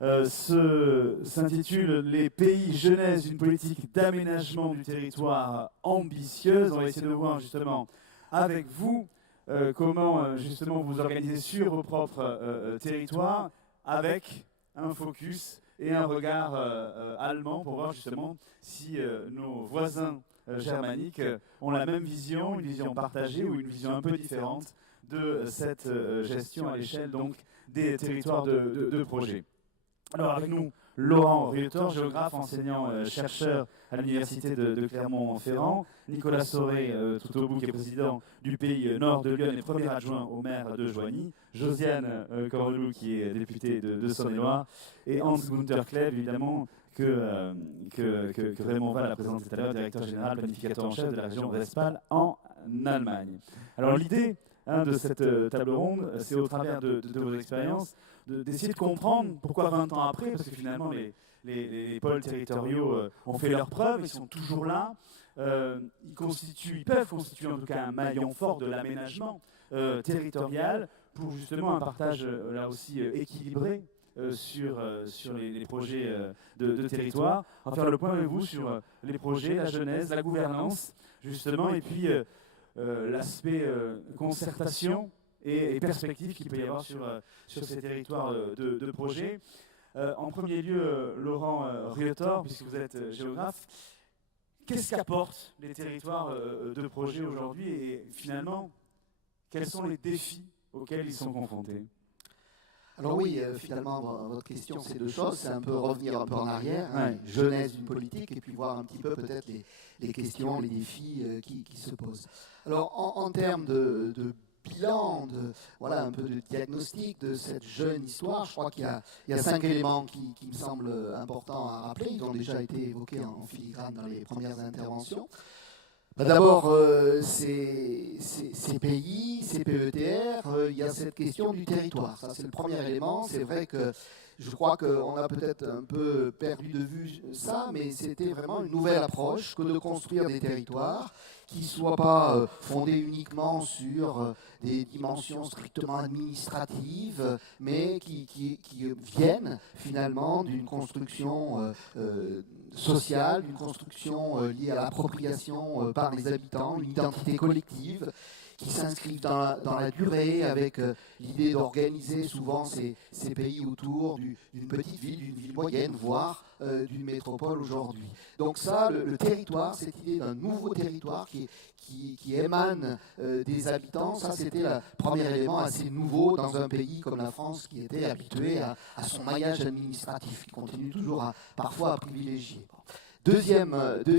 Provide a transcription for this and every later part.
s'intitule « Les pays jeunesse d'une politique d'aménagement du territoire ambitieuse ». On va essayer de voir justement avec vous comment justement vous organisez sur vos propres territoires avec un focus et un regard allemand pour voir justement si nos voisins germaniques ont la même vision, une vision partagée ou une vision un peu différente de cette gestion à l'échelle donc des territoires de projet. Alors avec nous, Laurent Rieter, géographe, enseignant, chercheur à l'université de Clermont-Ferrand, Nicolas Soré, tout au bout, qui est président du pays Nord de Lyon et premier adjoint au maire de Joigny, Josiane Correlou, qui est députée de Saône-et-Loire, et Hans-Günther Kleb, évidemment, que Raymond Val a présenté tout à l'heure, directeur général, planificateur en chef de la région Westphal en Allemagne. Alors l'idée de cette table ronde, c'est au travers de vos expériences, d'essayer de comprendre pourquoi 20 ans après, parce que finalement les pôles territoriaux ont fait leurs preuves, ils sont toujours là, ils peuvent constituer en tout cas un maillon fort de l'aménagement territorial pour justement un partage là aussi équilibré sur les projets de territoire. On va faire le point avec vous sur les projets, la genèse, la gouvernance justement, et puis l'aspect concertation et perspective qu'il peut y avoir sur ces territoires de projet. En premier lieu, Laurent Rieter, puisque vous êtes géographe, qu'est-ce qu'apportent les territoires de projet aujourd'hui et finalement, quels sont les défis auxquels ils sont confrontés? Alors oui, finalement, votre question, c'est deux choses. C'est un peu revenir un peu en arrière, hein, jeunesse d'une politique, et puis voir un petit peu peut-être les questions, les défis qui se posent. Alors en termes de bilan, voilà, un peu de diagnostic de cette jeune histoire, je crois qu'il y a 5 éléments qui me semblent importants à rappeler. Ils ont déjà été évoqués en filigrane dans les premières interventions. D'abord, ces pays, ces PETR, il y a cette question du territoire. Ça, c'est le premier élément. C'est vrai que je crois qu'on a peut-être un peu perdu de vue ça, mais c'était vraiment une nouvelle approche que de construire des territoires qui ne soient pas fondés uniquement sur des dimensions strictement administratives, mais qui viennent finalement d'une construction sociale, d'une construction liée à l'appropriation par les habitants, une identité collective qui s'inscrivent dans la durée avec l'idée d'organiser souvent ces pays autour d'une petite ville, d'une ville moyenne, voire d'une métropole aujourd'hui. Donc ça, le territoire, cette idée d'un nouveau territoire qui émane des habitants, ça c'était le premier élément assez nouveau dans un pays comme la France qui était habitué à son maillage administratif, qui continue toujours parfois à privilégier. Deuxième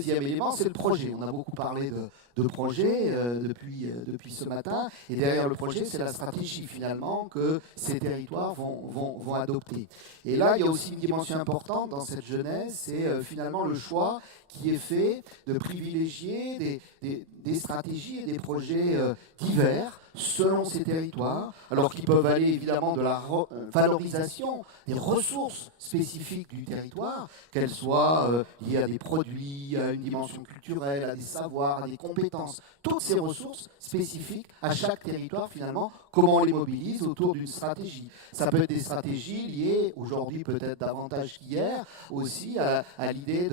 élément, c'est le projet. On a beaucoup parlé de projet depuis ce matin, et derrière le projet, c'est la stratégie finalement que ces territoires vont adopter. Et là, il y a aussi une dimension importante dans cette jeunesse, c'est finalement le choix qui est fait de privilégier des stratégies et des projets divers selon ces territoires, alors qu'ils peuvent aller évidemment de la valorisation des ressources spécifiques du territoire, qu'elles soient liées à des produits, à une dimension culturelle, à des savoirs, à des compétences, toutes ces ressources spécifiques à chaque territoire finalement, comment on les mobilise autour d'une stratégie. Ça peut être des stratégies liées, aujourd'hui peut-être davantage qu'hier, aussi à l'idée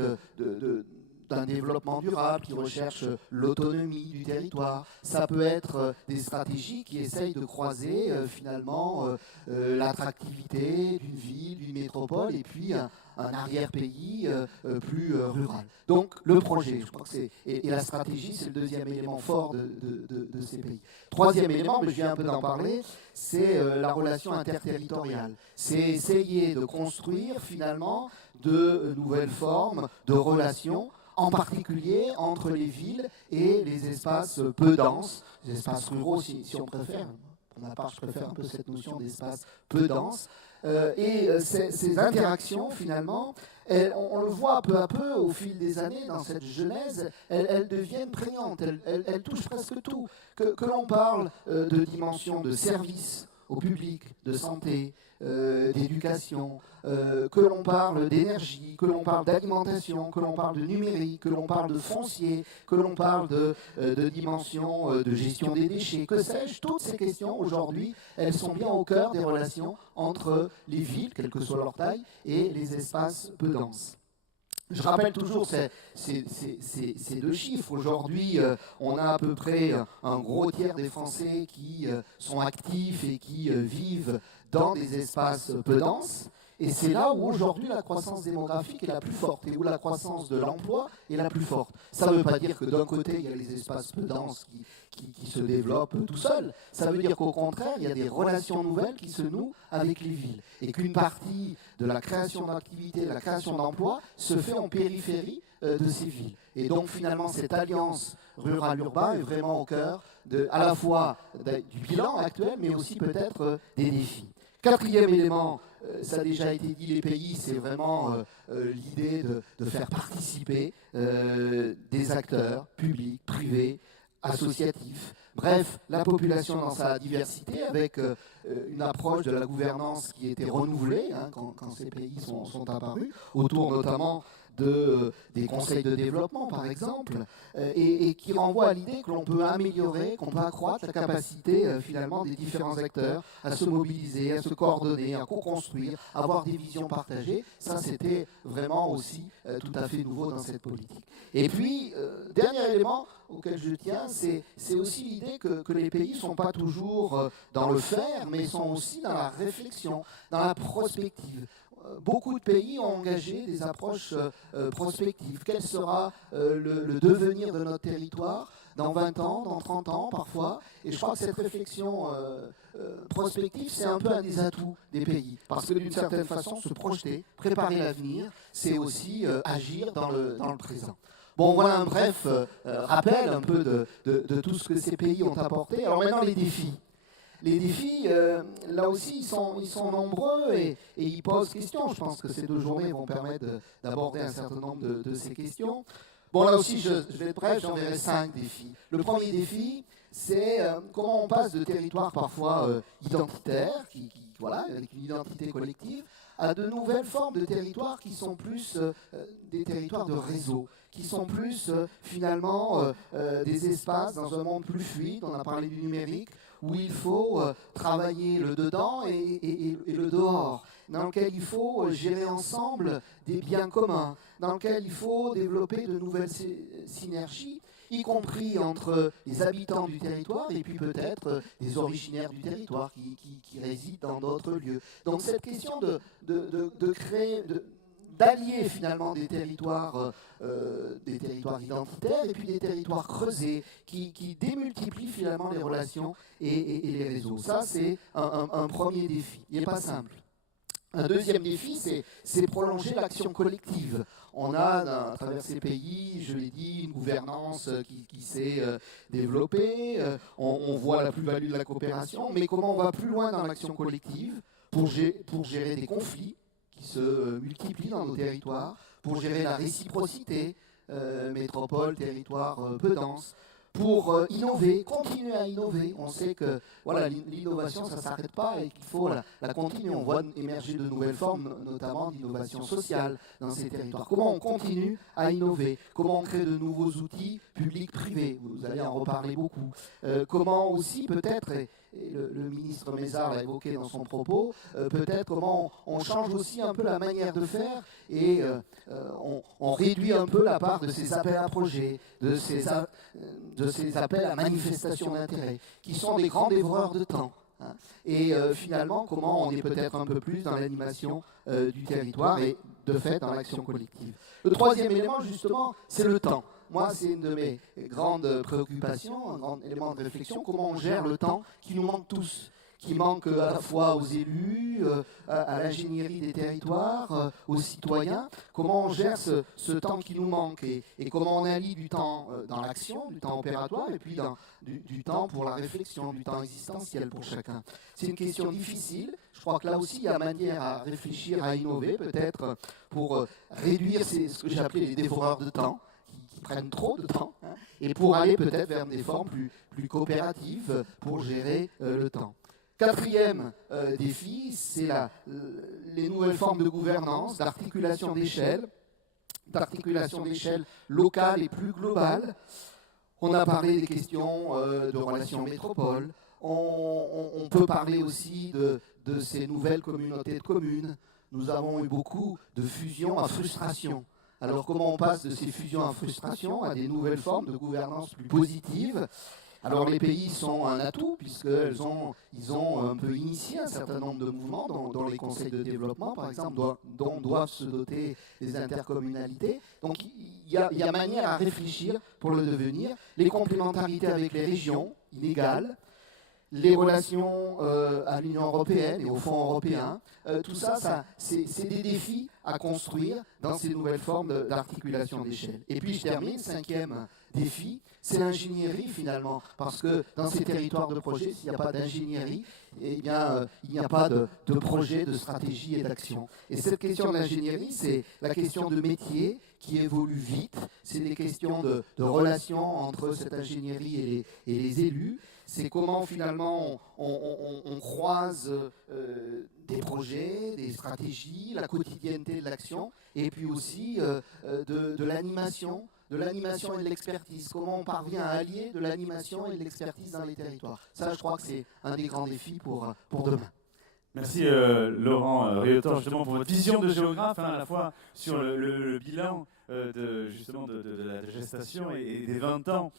d'un développement durable qui recherche l'autonomie du territoire. Ça peut être des stratégies qui essayent de croiser finalement l'attractivité d'une ville, d'une métropole et puis un arrière-pays plus rural. Donc le projet, je crois que et la stratégie, c'est le deuxième élément fort de ces pays. Troisième élément, mais je viens un peu d'en parler, c'est la relation interterritoriale. C'est essayer de construire finalement de nouvelles formes de relations, en particulier entre les villes et les espaces peu denses, les espaces ruraux si on préfère. Pour ma part, je préfère un peu cette notion d'espace peu dense. Et ces interactions, finalement, on le voit peu à peu au fil des années dans cette genèse, elles deviennent prégnantes, elles touchent presque tout. Que l'on parle de dimension de service au public, de santé, d'éducation, que l'on parle d'énergie, que l'on parle d'alimentation, que l'on parle de numérique, que l'on parle de foncier, que l'on parle de dimension de gestion des déchets, que sais-je, toutes ces questions aujourd'hui, elles sont bien au cœur des relations entre les villes, quelle que soit leur taille, et les espaces peu denses. Je rappelle toujours ces deux chiffres. Aujourd'hui, on a à peu près un gros tiers des Français qui sont actifs et qui vivent dans des espaces peu denses. Et c'est là où aujourd'hui la croissance démographique est la plus forte et où la croissance de l'emploi est la plus forte. Ça ne veut pas dire que d'un côté, il y a les espaces peu denses qui se développent tout seuls. Ça veut dire qu'au contraire, il y a des relations nouvelles qui se nouent avec les villes. Et qu'une partie de la création d'activités, de la création d'emplois se fait en périphérie de ces villes. Et donc finalement, cette alliance rural-urbain est vraiment au cœur à la fois du bilan actuel, mais aussi peut-être des défis. Quatrième élément, ça a déjà été dit, les pays, c'est vraiment l'idée de faire participer des acteurs publics, privés, associatifs, bref, la population dans sa diversité, avec une approche de la gouvernance qui était renouvelée quand ces pays sont apparus, autour notamment des conseils de développement, par exemple, et qui renvoie à l'idée que l'on peut améliorer, qu'on peut accroître la capacité, finalement, des différents acteurs à se mobiliser, à se coordonner, à co-construire, à avoir des visions partagées. Ça, c'était vraiment aussi tout à fait nouveau dans cette politique. Et puis, dernier élément auquel je tiens, c'est aussi l'idée que les pays ne sont pas toujours dans le faire, mais sont aussi dans la réflexion, dans la prospective. Beaucoup de pays ont engagé des approches prospectives. Quel sera le devenir de notre territoire dans 20 ans, dans 30 ans parfois? Et je crois que cette réflexion prospective, c'est un peu un des atouts des pays. Parce que d'une certaine façon, se projeter, préparer l'avenir, c'est aussi agir dans le présent. Bon, voilà un bref rappel un peu de tout ce que ces pays ont apporté. Alors maintenant, les défis. Les défis, là aussi, ils sont nombreux et ils posent question. Je pense que ces 2 journées vont permettre d'aborder un certain nombre de ces questions. Bon, là aussi, je vais être bref, j'en verrai 5 défis. Le premier défi, c'est comment on passe de territoires parfois identitaires, voilà, avec une identité collective, à de nouvelles formes de territoires qui sont plus des territoires de réseau, qui sont plus finalement des espaces dans un monde plus fluide. On a parlé du numérique, où il faut travailler le dedans et le dehors, dans lequel il faut gérer ensemble des biens communs, dans lequel il faut développer de nouvelles synergies, y compris entre les habitants du territoire et puis peut-être des originaires du territoire qui résident dans d'autres lieux. Donc cette question de créer... d'allier finalement des territoires identitaires et puis des territoires creusés qui démultiplient finalement les relations et les réseaux. Ça, c'est un premier défi. Il n'est pas simple. Un deuxième défi, c'est prolonger l'action collective. On a, à travers ces pays, je l'ai dit, une gouvernance qui s'est développée. On voit la plus-value de la coopération, mais comment on va plus loin dans l'action collective pour gérer des conflits qui se multiplient dans nos territoires, pour gérer la réciprocité, métropole, territoire peu dense, pour innover, continuer à innover. On sait que voilà, l'innovation, ça ne s'arrête pas et qu'il faut la continuer. On voit émerger de nouvelles formes, notamment d'innovation sociale dans ces territoires. Comment on continue à innover? Comment on crée de nouveaux outils publics-privés? Vous allez en reparler beaucoup. Comment aussi, peut-être, et le ministre Mézard l'a évoqué dans son propos, peut-être comment on change aussi un peu la manière de faire et on réduit un peu la part de ces appels à projets, de ces appels à manifestation d'intérêt, qui sont des grands dévoreurs de temps. Et finalement, comment on est peut-être un peu plus dans l'animation du territoire et de fait dans l'action collective. Le troisième élément, justement, c'est le temps. Moi, c'est une de mes grandes préoccupations, un grand élément de réflexion, comment on gère le temps qui nous manque tous, qui manque à la fois aux élus, à l'ingénierie des territoires, aux citoyens, comment on gère ce temps qui nous manque et comment on allie du temps dans l'action, du temps opératoire, et puis du temps pour la réflexion, du temps existentiel pour chacun. C'est une question difficile. Je crois que là aussi, il y a manière à réfléchir, à innover, peut-être pour réduire ce que j'ai appelé les dévoreurs de temps, qui prennent trop de temps, et pour aller peut-être vers des formes plus coopératives pour gérer le temps. Quatrième défi, c'est les nouvelles formes de gouvernance, d'articulation d'échelle locale et plus globale. On a parlé des questions de relations métropole. On peut parler aussi de ces nouvelles communautés de communes. Nous avons eu beaucoup de fusions à frustration. Alors comment on passe de ces fusions à frustration à des nouvelles formes de gouvernance plus positives? Alors les pays sont un atout puisqu'ils ont un peu initié un certain nombre de mouvements dans les conseils de développement, par exemple, dont doivent se doter les intercommunalités. Donc il y a manière à réfléchir pour le devenir. Les complémentarités avec les régions, inégales. Les relations à l'Union européenne et au Fonds européen, tout ça c'est des défis à construire dans ces nouvelles formes d'articulation d'échelle. Et puis je termine, cinquième défi, c'est l'ingénierie finalement, parce que dans ces territoires de projet, s'il n'y a pas d'ingénierie, eh bien, il n'y a pas de projet, de stratégie et d'action. Et cette question de l'ingénierie, c'est la question de métiers qui évoluent vite, c'est des questions de relations entre cette ingénierie et les élus. C'est comment finalement on croise des projets, des stratégies, la quotidienneté de l'action, et puis aussi de l'animation et de l'expertise. Comment on parvient à allier de l'animation et de l'expertise dans les territoires. Ça, je crois que c'est un des grands défis pour demain. Merci Laurent Riotor, justement pour votre vision de géographe, à la fois sur le bilan de la gestation et des 20 ans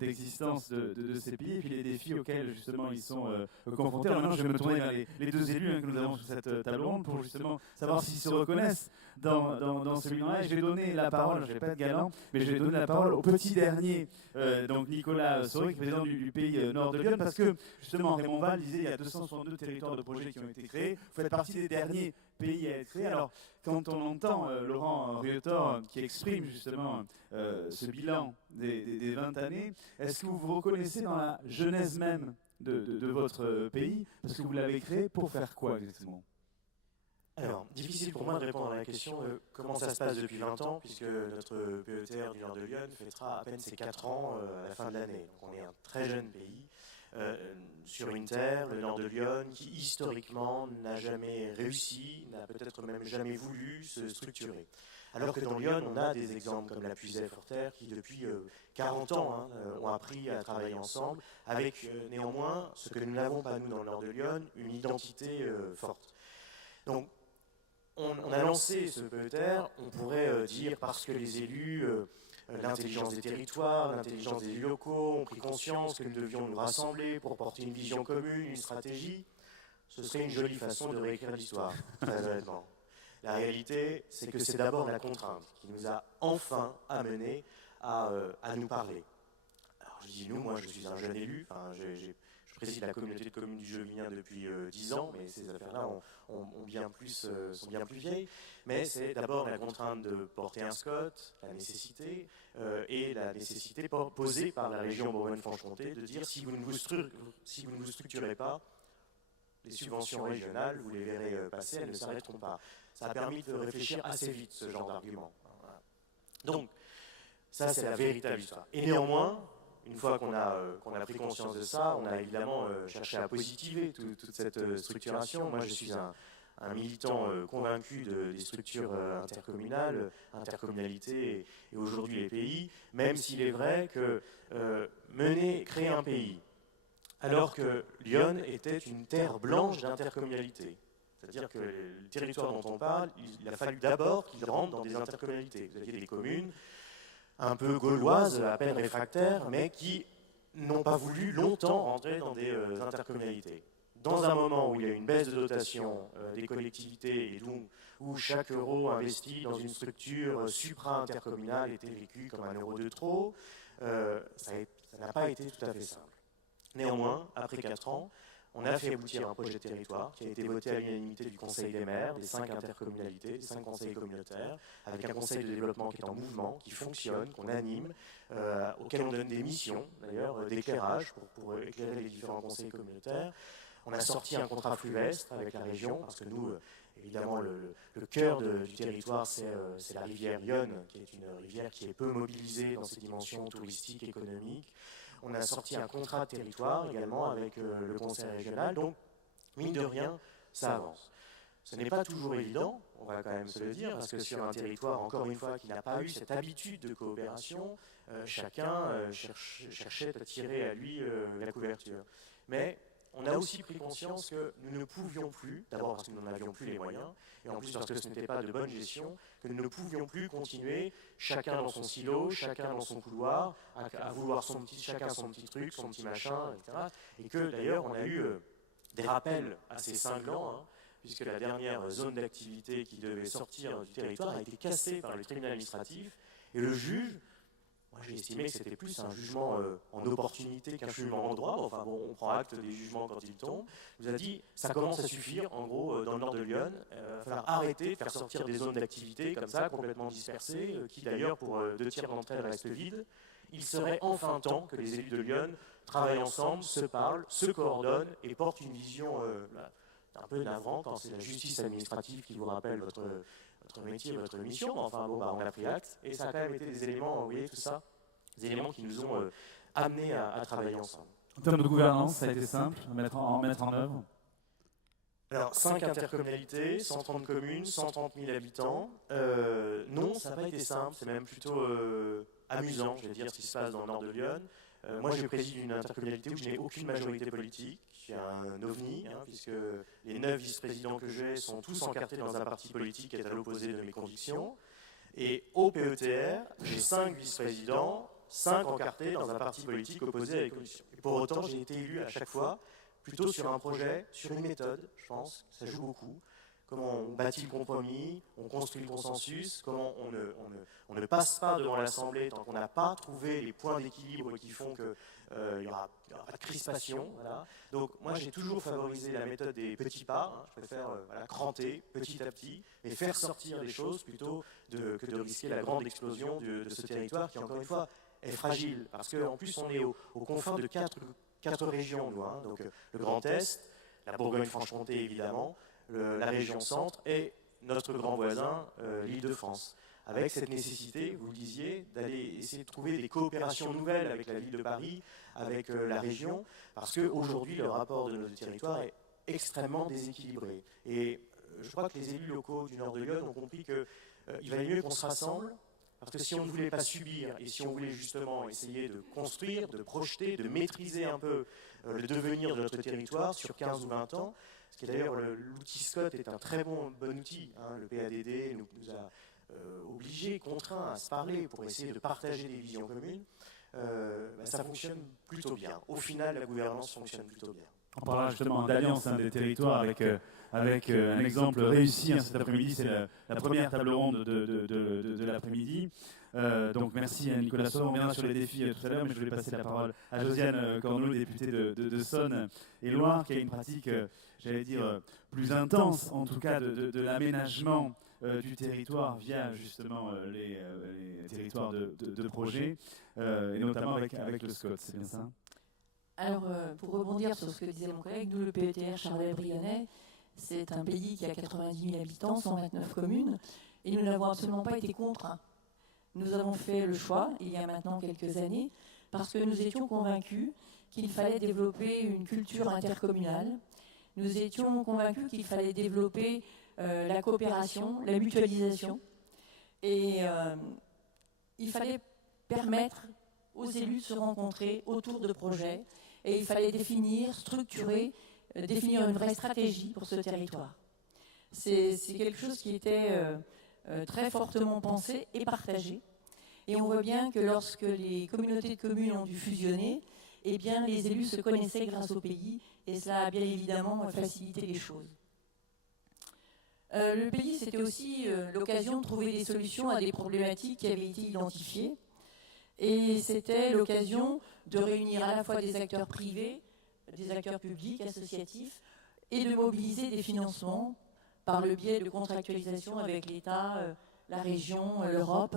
d'existence de ces pays, et puis les défis auxquels justement ils sont confrontés. Alors maintenant, je vais me tourner vers les deux élus que nous avons sur cette table ronde pour justement savoir s'ils se reconnaissent dans ce bilan-là. Et je vais donner la parole, je n'ai pas de galant, mais je vais donner la parole au petit dernier, donc Nicolas Saury, président du pays Nord de Lyon, parce que justement Raymond Val disait il y a 262 territoires de projets qui ont été créés. Vous faites partie des derniers pays à être créés. Alors quand on entend Laurent Riotor qui exprime justement ce bilan des 20 années, est-ce que vous vous reconnaissez dans la genèse même de votre pays? Parce que vous l'avez créé pour faire quoi exactement? Alors, difficile pour moi de répondre à la question de comment ça se passe depuis 20 ans, puisque notre PETR du Nord de Lyon fêtera à peine ses 4 ans à la fin de l'année. Donc on est un très jeune pays. Sur une terre, le Nord de Lyon, qui historiquement n'a jamais réussi, n'a peut-être même jamais voulu se structurer. Alors que dans Lyon, on a des exemples comme la Puisaye-Forterre qui depuis 40 ans ont appris à travailler ensemble, avec néanmoins, ce que nous n'avons pas nous dans le Nord de Lyon, une identité forte. Donc on a lancé ce PETR, on pourrait dire parce que les élus... l'intelligence des territoires, l'intelligence des élus locaux ont pris conscience que nous devions nous rassembler pour porter une vision commune, une stratégie. Ce serait une jolie façon de réécrire l'histoire, très honnêtement. La réalité, c'est que c'est d'abord la contrainte qui nous a enfin amenés à nous parler. Alors je dis nous, moi je suis un jeune élu, je préside la communauté de communes du Jeuminien depuis 10 ans, mais ces affaires-là sont bien plus vieilles. Mais c'est d'abord la contrainte de porter un SCOT, la nécessité, et la nécessité posée par la région Bourgogne-Franche-Comté de dire si vous ne vous structurez pas, les subventions régionales, vous les verrez passer, elles ne s'arrêteront pas. Ça a permis de réfléchir assez vite, ce genre d'argument. Voilà. Donc, ça c'est la véritable histoire. Et néanmoins, une fois qu'on a pris conscience de ça, on a évidemment cherché à positiver toute cette structuration. Moi, je suis un militant convaincu des structures intercommunales, intercommunalités et aujourd'hui les pays, même s'il est vrai que créer un pays, alors que Lyon était une terre blanche d'intercommunalité. C'est-à-dire que le territoire dont on parle, il a fallu d'abord qu'il rentre dans des intercommunalités. Vous aviez des communes un peu gauloises, à peine réfractaires, mais qui n'ont pas voulu longtemps rentrer dans des intercommunalités. Dans un moment où il y a une baisse de dotation des collectivités et où chaque euro investi dans une structure supra-intercommunale était vécu comme un euro de trop, ça n'a pas été tout à fait simple. Néanmoins, après 4 ans, on a fait aboutir un projet de territoire qui a été voté à l'unanimité du Conseil des maires, des 5 intercommunalités, des 5 conseils communautaires, avec un conseil de développement qui est en mouvement, qui fonctionne, qu'on anime, auquel on donne des missions, d'ailleurs, d'éclairage pour éclairer les différents conseils communautaires. On a sorti un contrat fluestre avec la région, parce que nous, évidemment, le cœur du territoire, c'est la rivière Lyon, qui est une rivière qui est peu mobilisée dans ses dimensions touristiques, économiques. On a sorti un contrat de territoire également avec le conseil régional. Donc, mine de rien, ça avance. Ce n'est pas toujours évident, on va quand même se le dire, parce que sur un territoire, encore une fois, qui n'a pas eu cette habitude de coopération, chacun cherchait à tirer à lui la couverture. Mais on a aussi pris conscience que nous ne pouvions plus, d'abord parce que nous n'en avions plus les moyens, et en plus parce que ce n'était pas de bonne gestion, que nous ne pouvions plus continuer, chacun dans son silo, chacun dans son couloir, à vouloir chacun son petit truc, son petit machin, etc. Et que d'ailleurs on a eu des rappels assez cinglants, hein, puisque la dernière zone d'activité qui devait sortir du territoire a été cassée par le tribunal administratif, et le juge, moi j'ai estimé que c'était plus un jugement en opportunité qu'un jugement en droit, enfin bon, on prend acte des jugements quand ils tombent, nous a dit, ça commence à suffire, en gros, dans le nord de Lyon, il va falloir arrêter de faire sortir des zones d'activité comme ça, complètement dispersées, qui d'ailleurs, pour 2 tiers d'entre elles, restent vides. Il serait enfin temps que les élus de Lyon travaillent ensemble, se parlent, se coordonnent et portent une vision un peu navrante, quand c'est la justice administrative qui vous rappelle votre métier, votre mission. Enfin bon, on a pris acte et ça a quand même été des éléments, vous voyez tout ça, des éléments qui nous ont amenés à travailler ensemble. En termes de gouvernance, ça a été simple à mettre en œuvre? Alors, 5 intercommunalités, 130 communes, 130 000 habitants. Non, ça n'a pas été simple, c'est même plutôt amusant, je vais dire, ce qui se passe dans le nord de Lyon. Moi, je préside une intercommunalité où je n'ai aucune majorité politique. Je suis un ovni, hein, puisque les 9 vice-présidents que j'ai sont tous encartés dans un parti politique qui est à l'opposé de mes convictions. Et au PETR, j'ai 5 vice-présidents, 5 encartés dans un parti politique opposé à mes convictions. Et pour autant, j'ai été élu à chaque fois plutôt sur un projet, sur une méthode, je pense, ça joue beaucoup. Comment on bâtit le compromis, on construit le consensus, comment on ne passe pas devant l'Assemblée tant qu'on n'a pas trouvé les points d'équilibre qui font qu'il n'y aura pas de crispation. Voilà. Donc moi j'ai toujours favorisé la méthode des petits pas, hein. Je préfère cranter petit à petit, et faire sortir des choses plutôt que de risquer la grande explosion de ce territoire qui, encore une fois, est fragile. Parce qu'en plus on est aux confins de quatre régions, nous, hein. Donc le Grand Est, la Bourgogne-Franche-Comté évidemment, la région centre et notre grand voisin, l'Île-de-France. Avec cette nécessité, vous le disiez, d'aller essayer de trouver des coopérations nouvelles avec la ville de Paris, avec la région, parce qu'aujourd'hui, le rapport de notre territoire est extrêmement déséquilibré. Et je crois que les élus locaux du nord de Lyon ont compris qu'il valait mieux qu'on se rassemble, parce que si on ne voulait pas subir et si on voulait justement essayer de construire, de projeter, de maîtriser un peu le devenir de notre territoire sur 15 ou 20 ans, ce qui est d'ailleurs, l'outil SCOT est un très bon outil, hein. Le PADD nous a obligés, contraints à se parler pour essayer de partager des visions communes. Ça fonctionne plutôt bien. Au final, la gouvernance fonctionne plutôt bien. On parlera justement d'alliance des territoires avec un exemple réussi, hein, cet après-midi. C'est la première table ronde de l'après-midi. Donc merci Nicolas Sauve. On reviendra sur les défis tout à l'heure, mais je voulais passer la parole à Josiane Corneau, députée de Saône et Loire, qui a une pratique, j'allais dire, plus intense, en tout cas, de l'aménagement du territoire via justement les territoires de projet, et notamment avec le SCOT, c'est bien ça? Alors, pour rebondir sur ce que disait mon collègue, nous, le PETR Charolais-Brionnais, c'est un pays qui a 90 000 habitants, 129 communes, et nous n'avons absolument pas été contraints. Nous avons fait le choix, il y a maintenant quelques années, parce que nous étions convaincus qu'il fallait développer une culture intercommunale. Nous étions convaincus qu'il fallait développer la coopération, la mutualisation. Et il fallait permettre aux élus de se rencontrer autour de projets. Et il fallait définir, structurer, définir une vraie stratégie pour ce territoire. C'est quelque chose qui était très fortement pensé et partagé. Et on voit bien que lorsque les communautés de communes ont dû fusionner, eh bien, les élus se connaissaient grâce au pays, et cela a bien évidemment facilité les choses. Le pays, c'était aussi l'occasion de trouver des solutions à des problématiques qui avaient été identifiées. Et c'était l'occasion de réunir à la fois des acteurs privés, des acteurs publics, associatifs, et de mobiliser des financements par le biais de contractualisation avec l'État, la région, l'Europe.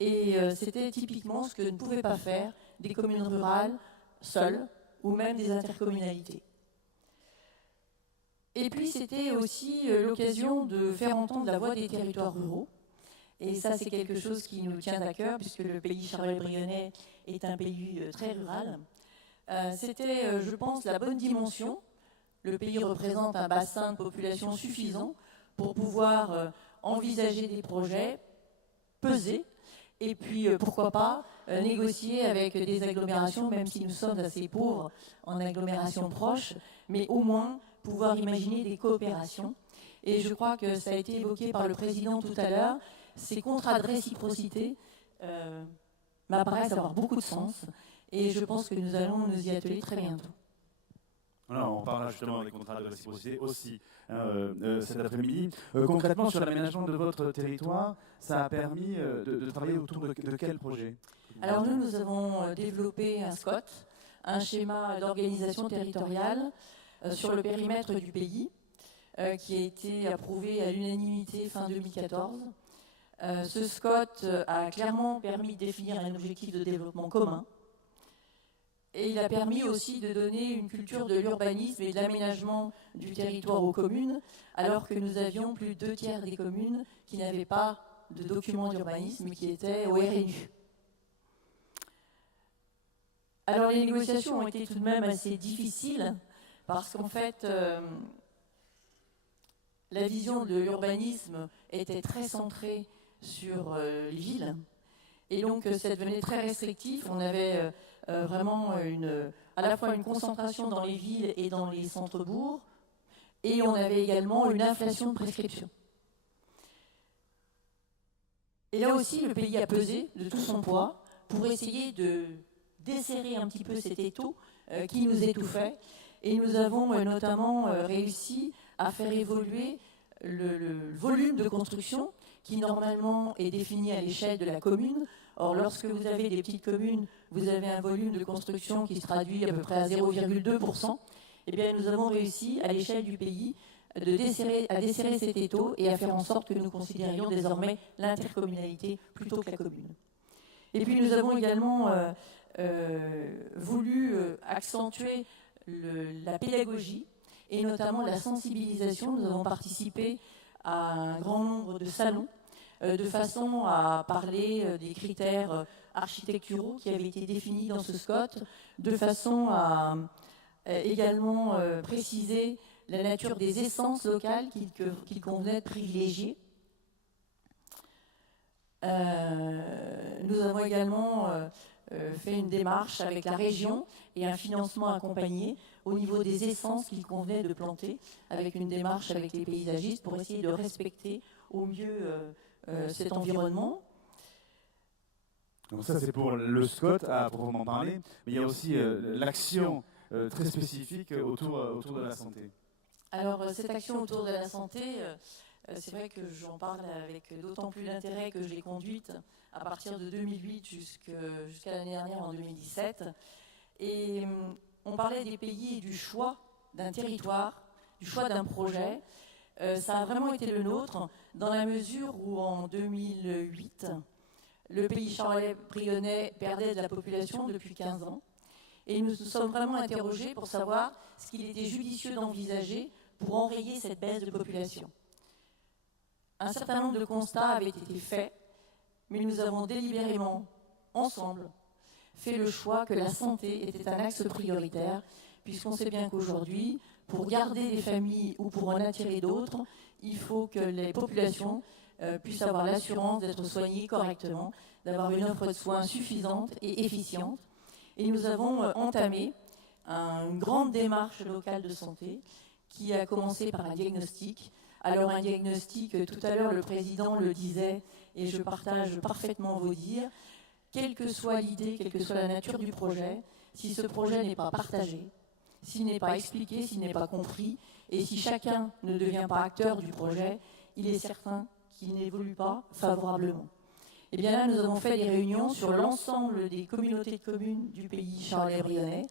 Et c'était typiquement ce que ne pouvaient pas faire des communes rurales seules ou même des intercommunalités. Et puis c'était aussi l'occasion de faire entendre la voix des territoires ruraux. Et ça, c'est quelque chose qui nous tient à cœur, puisque le pays Charolais-Brionnais est un pays très rural. C'était, je pense, la bonne dimension. Le pays représente un bassin de population suffisant pour pouvoir envisager des projets, peser, et puis pourquoi pas négocier avec des agglomérations, même si nous sommes assez pauvres en agglomérations proches, mais au moins pouvoir imaginer des coopérations. Et je crois que ça a été évoqué par le président tout à l'heure, ces contrats de réciprocité m'apparaissent avoir beaucoup de sens, et je pense que nous allons nous y atteler très bientôt. Alors, on parlera justement des contrats de réciprocité aussi cet après-midi. Concrètement, sur l'aménagement de votre territoire, ça a permis de travailler autour de quel projet? Alors nous avons développé un SCOT, un schéma d'organisation territoriale sur le périmètre du pays, qui a été approuvé à l'unanimité fin 2014. Ce SCOT a clairement permis de définir un objectif de développement commun. Et il a permis aussi de donner une culture de l'urbanisme et de l'aménagement du territoire aux communes, alors que nous avions plus de 2/3 des communes qui n'avaient pas de document d'urbanisme, qui étaient au RNU. Alors les négociations ont été tout de même assez difficiles, parce qu'en fait, la vision de l'urbanisme était très centrée sur les villes, et donc ça devenait très restrictif. On avait vraiment à la fois une concentration dans les villes et dans les centres-bourgs, et on avait également une inflation de prescription. Et là aussi, le pays a pesé de tout son poids pour essayer de desserrer un petit peu cet étau qui nous étouffait, et nous avons notamment réussi à faire évoluer le volume de construction qui normalement est défini à l'échelle de la commune. Or, lorsque vous avez des petites communes, vous avez un volume de construction qui se traduit à peu près à 0,2%. Eh bien, nous avons réussi, à l'échelle du pays, à desserrer cet étau et à faire en sorte que nous considérions désormais l'intercommunalité plutôt que la commune. Et puis, nous avons également voulu accentuer la pédagogie et notamment la sensibilisation. Nous avons participé à un grand nombre de salons de façon à parler des critères architecturaux qui avaient été définis dans ce SCOT, de façon à également préciser la nature des essences locales qu'il convenait de privilégier. Nous avons également fait une démarche avec la région et un financement accompagné au niveau des essences qu'il convenait de planter, avec une démarche avec les paysagistes pour essayer de respecter au mieux cet environnement. Donc ça, c'est pour le SCOT à proprement parler, mais il y a aussi l'action très spécifique autour de la santé. Alors, cette action autour de la santé, c'est vrai que j'en parle avec d'autant plus d'intérêt que je l'ai conduite à partir de 2008 jusqu'à l'année dernière, en 2017. Et on parlait des pays et du choix d'un territoire, du choix d'un projet. Ça a vraiment été le nôtre, dans la mesure où en 2008, le pays charolais-brionnais perdait de la population depuis 15 ans. Et nous nous sommes vraiment interrogés pour savoir ce qu'il était judicieux d'envisager pour enrayer cette baisse de population. Un certain nombre de constats avaient été faits, mais nous avons délibérément, ensemble, fait le choix que la santé était un axe prioritaire, puisqu'on sait bien qu'aujourd'hui, pour garder des familles ou pour en attirer d'autres, il faut que les populations puissent avoir l'assurance d'être soignées correctement, d'avoir une offre de soins suffisante et efficiente. Et nous avons entamé une grande démarche locale de santé qui a commencé par un diagnostic. Alors un diagnostic, tout à l'heure le président le disait, et je partage parfaitement vos dires, quelle que soit l'idée, quelle que soit la nature du projet, si ce projet n'est pas partagé, s'il n'est pas expliqué, s'il n'est pas compris, et si chacun ne devient pas acteur du projet, il est certain qu'il n'évolue pas favorablement. Et bien là, nous avons fait des réunions sur l'ensemble des communautés de communes du pays charolais-brionnais,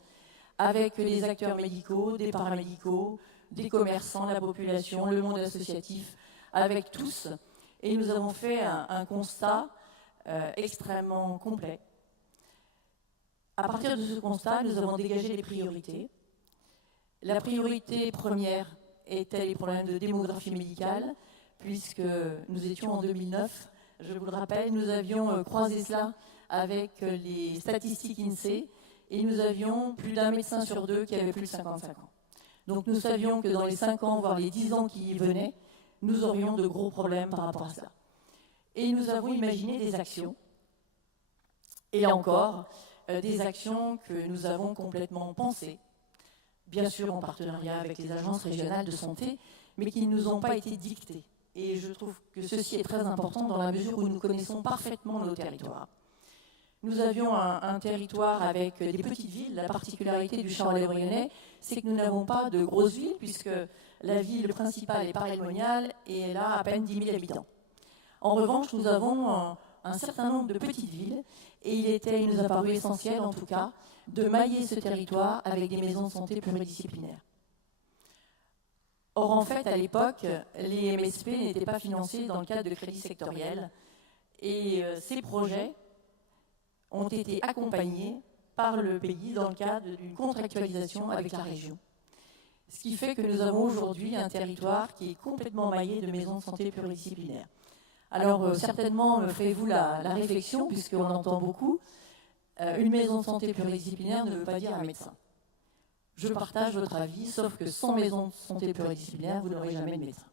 avec les acteurs médicaux, des paramédicaux, des commerçants, la population, le monde associatif, avec tous. Et nous avons fait un constat extrêmement complet. À partir de ce constat, nous avons dégagé les priorités. La priorité première était les problèmes de démographie médicale, puisque nous étions en 2009. Je vous le rappelle, nous avions croisé cela avec les statistiques INSEE, et nous avions plus d'un médecin sur 2 qui avait plus de 55 ans. Donc nous savions que dans les 5 ans, voire les 10 ans qui venaient, nous aurions de gros problèmes par rapport à cela. Et nous avons imaginé des actions, et là encore, des actions que nous avons complètement pensées, bien sûr en partenariat avec les agences régionales de santé, mais qui ne nous ont pas été dictées. Et je trouve que ceci est très important dans la mesure où nous connaissons parfaitement nos territoires. Nous avions un territoire avec des petites villes. La particularité du Charolais-Brionnais, c'est que nous n'avons pas de grosses villes, puisque la ville principale est Paray-le-Monial et elle a à peine 10 000 habitants. En revanche, nous avons un certain nombre de petites villes, et il nous a paru essentiel, en tout cas, de mailler ce territoire avec des maisons de santé pluridisciplinaires. Or, en fait, à l'époque, les MSP n'étaient pas financés dans le cadre de crédits sectoriels, et ces projets ont été accompagnés par le pays dans le cadre d'une contractualisation avec la région. Ce qui fait que nous avons aujourd'hui un territoire qui est complètement maillé de maisons de santé pluridisciplinaires. Alors, certainement, ferez-vous la réflexion, puisqu'on entend beaucoup, une maison de santé pluridisciplinaire ne veut pas dire un médecin. Je partage votre avis, sauf que sans maison de santé pluridisciplinaire, vous n'aurez jamais de médecin.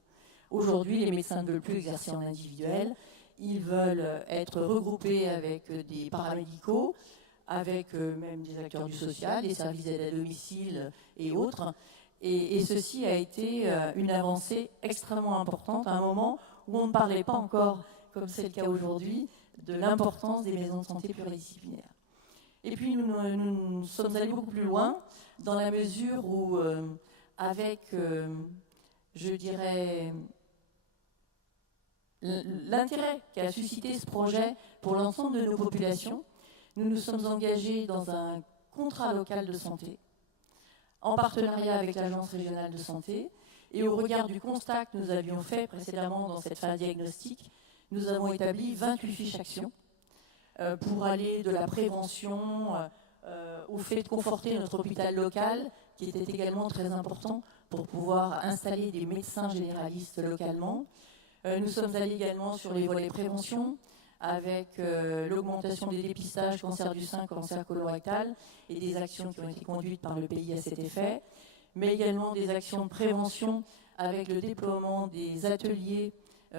Aujourd'hui, les médecins ne veulent plus exercer en individuel, ils veulent être regroupés avec des paramédicaux, avec même des acteurs du social, des services d'aide à domicile et autres. Et ceci a été une avancée extrêmement importante à un moment où on ne parlait pas encore, comme c'est le cas aujourd'hui, de l'importance des maisons de santé pluridisciplinaires. Et puis nous sommes allés beaucoup plus loin, dans la mesure où, avec, je dirais, l'intérêt qu'a suscité ce projet pour l'ensemble de nos populations, nous nous sommes engagés dans un contrat local de santé, en partenariat avec l'Agence régionale de santé, et au regard du constat que nous avions fait précédemment dans cette phase diagnostique, nous avons établi 28 fiches actions pour aller de la prévention au fait de conforter notre hôpital local, qui était également très important pour pouvoir installer des médecins généralistes localement. Nous sommes allés également sur les volets prévention, avec l'augmentation des dépistages cancer du sein, cancer colorectal, et des actions qui ont été conduites par le pays à cet effet, mais également des actions de prévention avec le déploiement des ateliers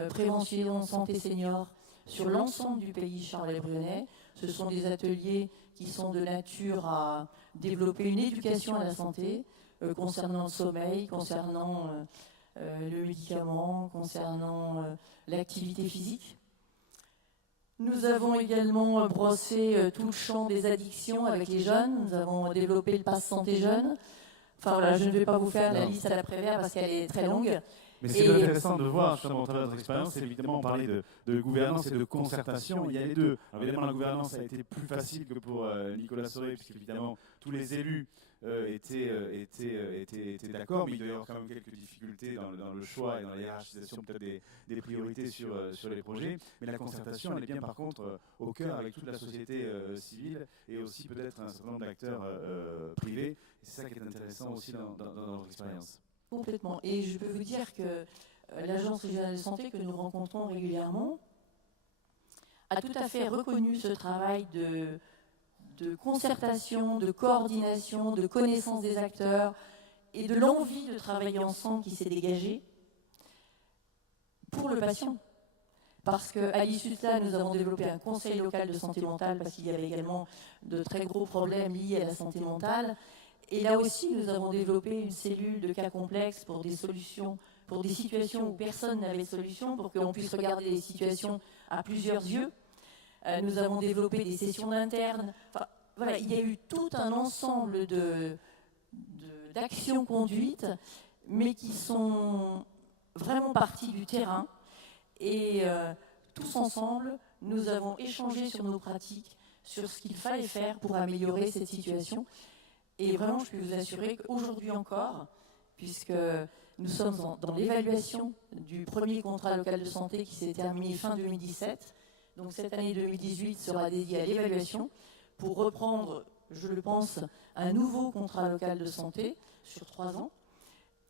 prévention santé senior sur l'ensemble du pays Charolais-Brionnais. Ce sont des ateliers qui sont de nature à développer une éducation à la santé concernant le sommeil, concernant le médicament, concernant l'activité physique. Nous avons également brossé tout le champ des addictions avec les jeunes. Nous avons développé le pass santé jeune. Enfin voilà, je ne vais pas vous faire la liste à l'après-vert parce qu'elle est très longue. Mais c'est intéressant de voir, justement, à travers votre expérience, c'est évidemment parler de gouvernance et de concertation. Il y a les deux. Alors, évidemment, la gouvernance a été plus facile que pour Nicolas Soré, puisqu'évidemment, tous les élus étaient d'accord, mais il doit y avoir quand même quelques difficultés dans le choix et dans la hiérarchisation peut-être des priorités sur les projets. Mais la concertation, elle est bien par contre au cœur avec toute la société civile et aussi peut-être un certain nombre d'acteurs privés. C'est ça qui est intéressant aussi dans votre expérience. Complètement. Et je peux vous dire que l'Agence régionale de santé que nous rencontrons régulièrement a tout à fait reconnu ce travail de concertation, de coordination, de connaissance des acteurs et de l'envie de travailler ensemble qui s'est dégagée pour le patient. Parce qu'à l'issue de cela, nous avons développé un conseil local de santé mentale parce qu'il y avait également de très gros problèmes liés à la santé mentale. Et là aussi, nous avons développé une cellule de cas complexes pour des solutions, pour des situations où personne n'avait de solution, pour qu'on puisse regarder les situations à plusieurs yeux. Nous avons développé des sessions internes. Enfin, voilà, il y a eu tout un ensemble d'actions conduites, mais qui sont vraiment parties du terrain. Et tous ensemble, nous avons échangé sur nos pratiques, sur ce qu'il fallait faire pour améliorer cette situation. Et vraiment, je peux vous assurer qu'aujourd'hui encore, puisque nous sommes dans l'évaluation du premier contrat local de santé qui s'est terminé fin 2017, donc cette année 2018 sera dédiée à l'évaluation pour reprendre, je le pense, un nouveau contrat local de santé sur 3 ans.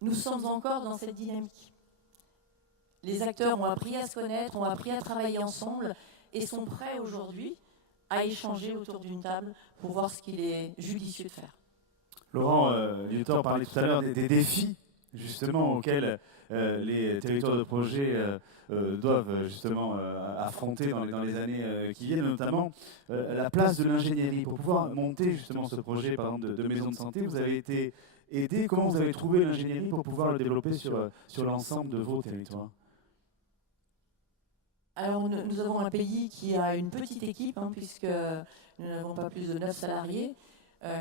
Nous sommes encore dans cette dynamique. Les acteurs ont appris à se connaître, ont appris à travailler ensemble et sont prêts aujourd'hui à échanger autour d'une table pour voir ce qu'il est judicieux de faire. Laurent Liotard parlait tout à l'heure des défis justement auxquels les territoires de projet doivent justement affronter dans les années qui viennent, notamment la place de l'ingénierie. Pour pouvoir monter justement ce projet par exemple de maison de santé, vous avez été aidé. Comment vous avez trouvé l'ingénierie pour pouvoir le développer sur l'ensemble de vos territoires? Alors nous avons un pays qui a une petite équipe, puisque nous n'avons pas plus de 9 salariés,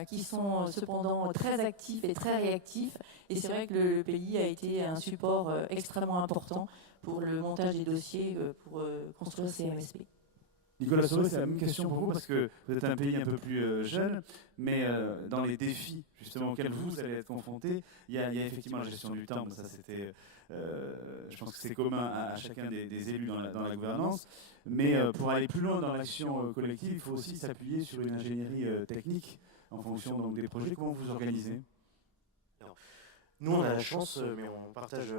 qui sont cependant très actifs et très réactifs. Et c'est vrai que le pays a été un support extrêmement important pour le montage des dossiers pour construire ces MSP. Nicolas Sauvé, c'est la même question pour vous, parce que vous êtes un pays un peu plus jeune, mais dans les défis justement auxquels vous allez être confrontés, il y a effectivement la gestion du temps, ça c'était, je pense que c'est commun à chacun des élus dans la gouvernance, mais pour aller plus loin dans l'action collective, il faut aussi s'appuyer sur une ingénierie technique en fonction donc, des projets. Comment vous organisez? Nous, on a la chance, mais on partage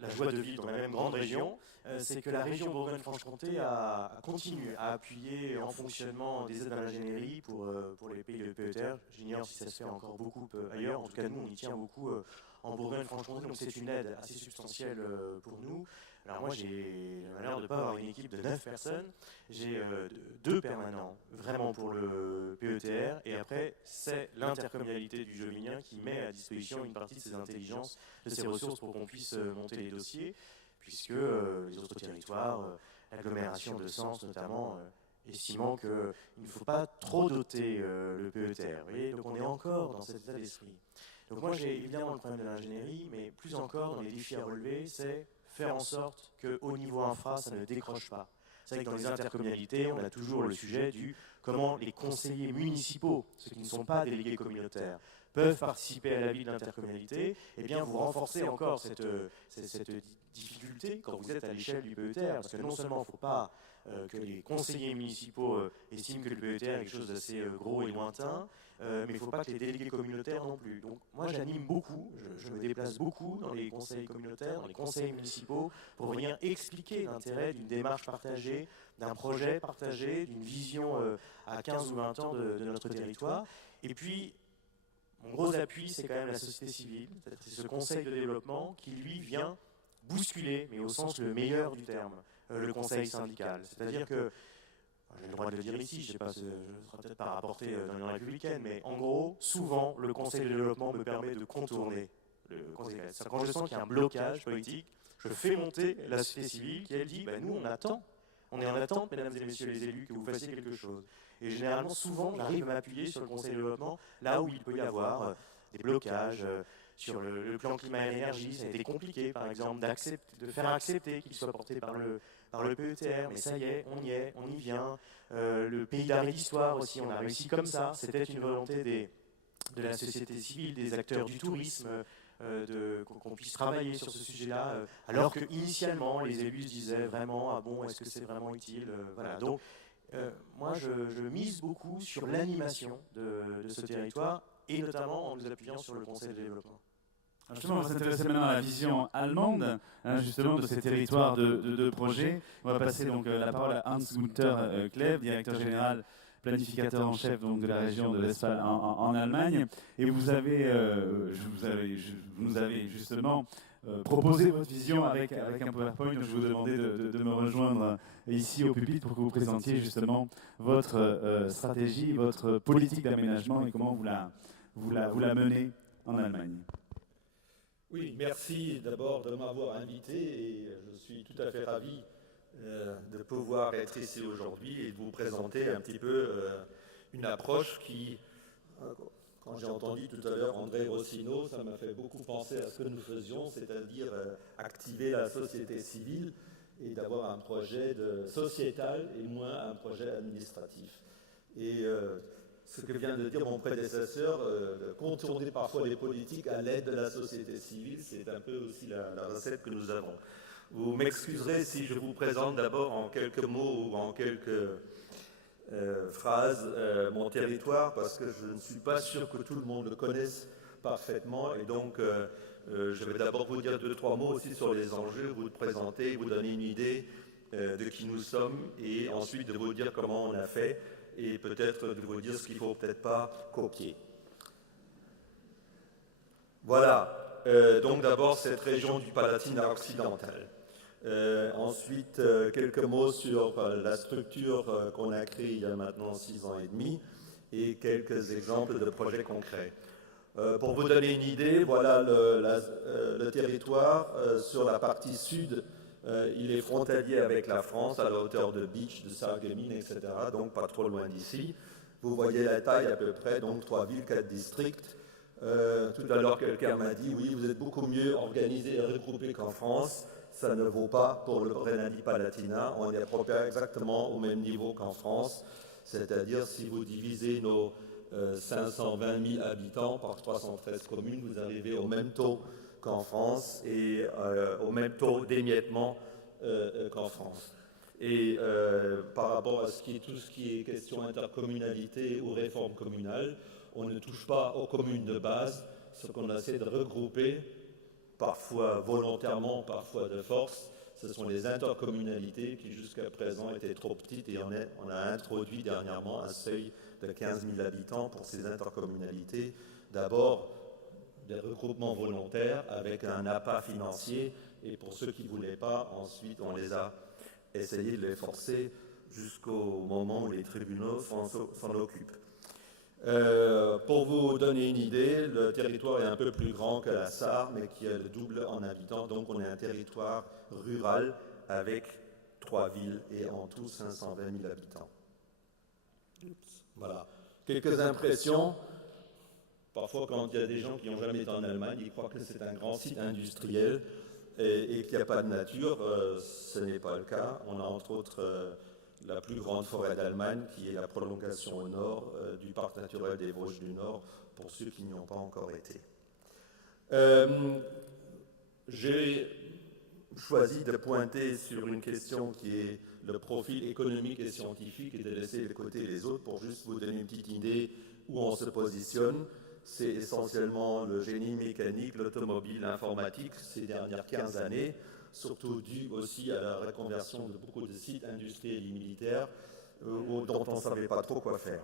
la joie de vivre dans la même grande région, c'est que la région Bourgogne-Franche-Comté a continué à appuyer en fonctionnement des aides à l'ingénierie pour les pays de PETR. J'ignore si ça se fait encore beaucoup ailleurs. En tout cas, nous, on y tient beaucoup en Bourgogne-Franche-Comté, donc c'est une aide assez substantielle pour nous. Alors moi, j'ai le malheur de ne pas avoir une équipe de 9 personnes. J'ai 2 permanents, vraiment pour le PETR. Et après, c'est l'intercommunalité du Jovinien qui met à disposition une partie de ses intelligences, de ses ressources pour qu'on puisse monter les dossiers, puisque les autres territoires, l'agglomération de Sens notamment, estimant qu'il ne faut pas trop doter le PETR. Vous voyez, donc on est encore dans cet état d'esprit. Donc moi, j'ai évidemment le problème de l'ingénierie, mais plus encore, dans les défis à relever, c'est faire en sorte qu'au niveau infra, ça ne décroche pas. C'est vrai que dans les intercommunalités, on a toujours le sujet du comment les conseillers municipaux, ceux qui ne sont pas délégués communautaires, peuvent participer à la vie de l'intercommunalité. Eh bien, vous renforcez encore cette difficulté quand vous êtes à l'échelle du PETR, parce que non seulement il ne faut pas que les conseillers municipaux estiment que le PETR est quelque chose d'assez gros et lointain, mais il ne faut pas que les délégués communautaires non plus. Donc moi j'anime beaucoup, je me déplace beaucoup dans les conseils communautaires, dans les conseils municipaux, pour venir expliquer l'intérêt d'une démarche partagée, d'un projet partagé, d'une vision à 15 ou 20 ans de notre territoire. Et puis, mon gros appui, c'est quand même la société civile, c'est ce conseil de développement qui, lui, vient bousculer, mais au sens le meilleur du terme, le conseil syndical. C'est-à-dire que, j'ai le droit de le dire ici, je ne serai peut-être pas rapporté dans l'Union républicaine, mais en gros, souvent, le conseil de développement me permet de contourner le conseil. Quand je sens qu'il y a un blocage politique, je fais monter la société civile qui, elle, dit nous, on attend. On est en attente, mesdames et messieurs les élus, que vous fassiez quelque chose. Et généralement, souvent, j'arrive à m'appuyer sur le conseil de développement, là où il peut y avoir des blocages. Sur le plan climat-énergie, ça a été compliqué, par exemple, de faire accepter qu'il soit porté par le PETR, mais ça y est, on y vient. Le pays d'arrêt d'histoire aussi, on a réussi comme ça. C'était une volonté de la société civile, des acteurs du tourisme, qu'on puisse travailler sur ce sujet-là, alors que initialement, les élus se disaient vraiment, ah bon, est-ce que c'est vraiment utile, voilà. Donc, moi, je mise beaucoup sur l'animation de ce territoire, et notamment en nous appuyant sur le conseil de développement. Justement, on va s'intéresser maintenant à la vision allemande, justement, de ces territoires de projet. On va passer donc la parole à Hans-Günther Kleeb, directeur général, planificateur en chef donc, de la région de Westphal en Allemagne. Et vous nous avez justement proposé votre vision avec un PowerPoint. Donc je vous demandais de me rejoindre ici au pupitre pour que vous présentiez justement votre stratégie, votre politique d'aménagement et comment vous la menez en Allemagne. Oui, merci d'abord de m'avoir invité et je suis tout à fait ravi de pouvoir être ici aujourd'hui et de vous présenter un petit peu une approche qui, quand j'ai entendu tout à l'heure André Rossino, ça m'a fait beaucoup penser à ce que nous faisions, c'est-à-dire activer la société civile et d'avoir un projet sociétal et moins un projet administratif. Et ce que vient de dire mon prédécesseur, de contourner parfois les politiques à l'aide de la société civile, c'est un peu aussi la recette que nous avons. Vous m'excuserez si je vous présente d'abord en quelques mots ou en quelques phrases mon territoire, parce que je ne suis pas sûr que tout le monde le connaisse parfaitement, et donc je vais d'abord vous dire 2-3 mots aussi sur les enjeux, vous le présenter, vous donner une idée de qui nous sommes et ensuite de vous dire comment on a fait et peut-être de vous dire ce qu'il ne faut peut-être pas copier. Voilà, donc d'abord cette région du Palatinat occidental. Ensuite, quelques mots sur la structure qu'on a créée il y a maintenant 6 ans et demi et quelques exemples de projets concrets. Pour vous donner une idée, voilà le territoire sur la partie sud. Il est frontalier avec la France à la hauteur de Bitche, de Sarreguemines, etc. Donc pas trop loin d'ici. Vous voyez la taille à peu près, donc 3 villes, 4 districts. Tout à l'heure, quelqu'un m'a dit, oui, vous êtes beaucoup mieux organisé et regroupé qu'en France. Ça ne vaut pas pour le Rhénanie-Palatinat. On est à peu près exactement au même niveau qu'en France. C'est-à-dire, si vous divisez nos 520 000 habitants par 313 communes, vous arrivez au même taux qu'en France et au même taux d'émiettement qu'en France. Et par rapport à tout ce qui est question intercommunalité ou réforme communale, on ne touche pas aux communes de base, ce qu'on essaie de regrouper, parfois volontairement, parfois de force. Ce sont les intercommunalités qui jusqu'à présent étaient trop petites et on a introduit dernièrement un seuil de 15 000 habitants pour ces intercommunalités. D'abord, des regroupements volontaires avec un appât financier et pour ceux qui ne voulaient pas, ensuite on les a essayé de les forcer jusqu'au moment où les tribunaux s'en occupent. Pour vous donner une idée, le territoire est un peu plus grand que la Sarre, mais qui a le double en habitants. Donc on est un territoire rural avec 3 villes et en tout 520 000 habitants. Voilà. Quelques impressions. Parfois, quand il y a des gens qui n'ont jamais été en Allemagne, ils croient que c'est un grand site industriel et qu'il n'y a pas de nature. Ce n'est pas le cas. On a entre autres la plus grande forêt d'Allemagne, qui est la prolongation au nord du parc naturel des Vosges du Nord, pour ceux qui n'y ont pas encore été. J'ai choisi de pointer sur une question qui est le profil économique et scientifique et de laisser de côté les autres pour juste vous donner une petite idée où on se positionne. C'est essentiellement le génie mécanique, l'automobile, l'informatique ces dernières 15 années, surtout dû aussi à la reconversion de beaucoup de sites industriels et militaires dont on ne savait pas trop quoi faire.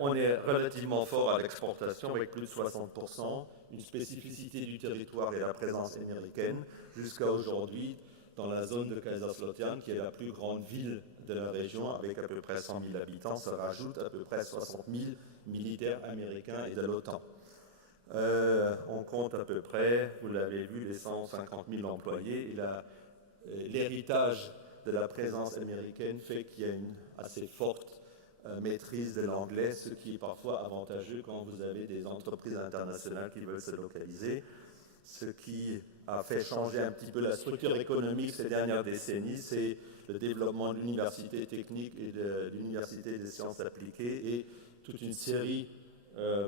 On est relativement fort à l'exportation avec plus de 60%, une spécificité du territoire et la présence américaine. Jusqu'à aujourd'hui, dans la zone de Kaiserslautern, qui est la plus grande ville de la région, avec à peu près 100 000 habitants, ça rajoute à peu près 60 000 militaires américains et de l'OTAN. On compte à peu près, vous l'avez vu, les 150 000 employés. Et l'héritage de la présence américaine fait qu'il y a une assez forte maîtrise de l'anglais, ce qui est parfois avantageux quand vous avez des entreprises internationales qui veulent se localiser. Ce qui a fait changer un petit peu la structure économique ces dernières décennies, c'est le développement de l'université technique et de l'université des sciences appliquées et toute une série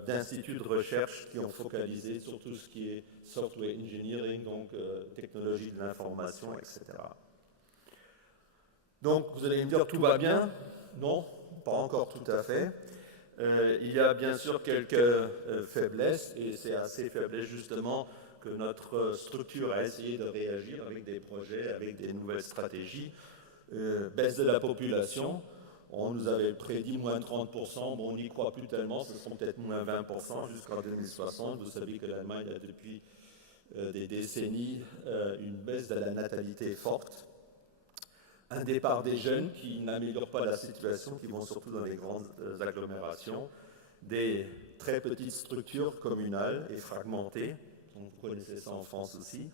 d'instituts de recherche qui ont focalisé sur tout ce qui est software engineering, donc technologie de l'information, etc. Donc vous allez me dire tout va bien? Non, pas encore tout à fait. Il y a bien sûr quelques faiblesses et c'est à ces faiblesses justement que notre structure a essayé de réagir avec des projets, avec des nouvelles stratégies. Baisse de la population. On nous avait prédit moins 30%, bon, on n'y croit plus tellement, ce seront peut-être moins 20% jusqu'en 2060. Vous savez que l'Allemagne a depuis des décennies une baisse de la natalité forte. Un départ des jeunes qui n'améliore pas la situation, qui vont surtout dans les grandes agglomérations. Des très petites structures communales et fragmentées, vous connaissez ça en France aussi.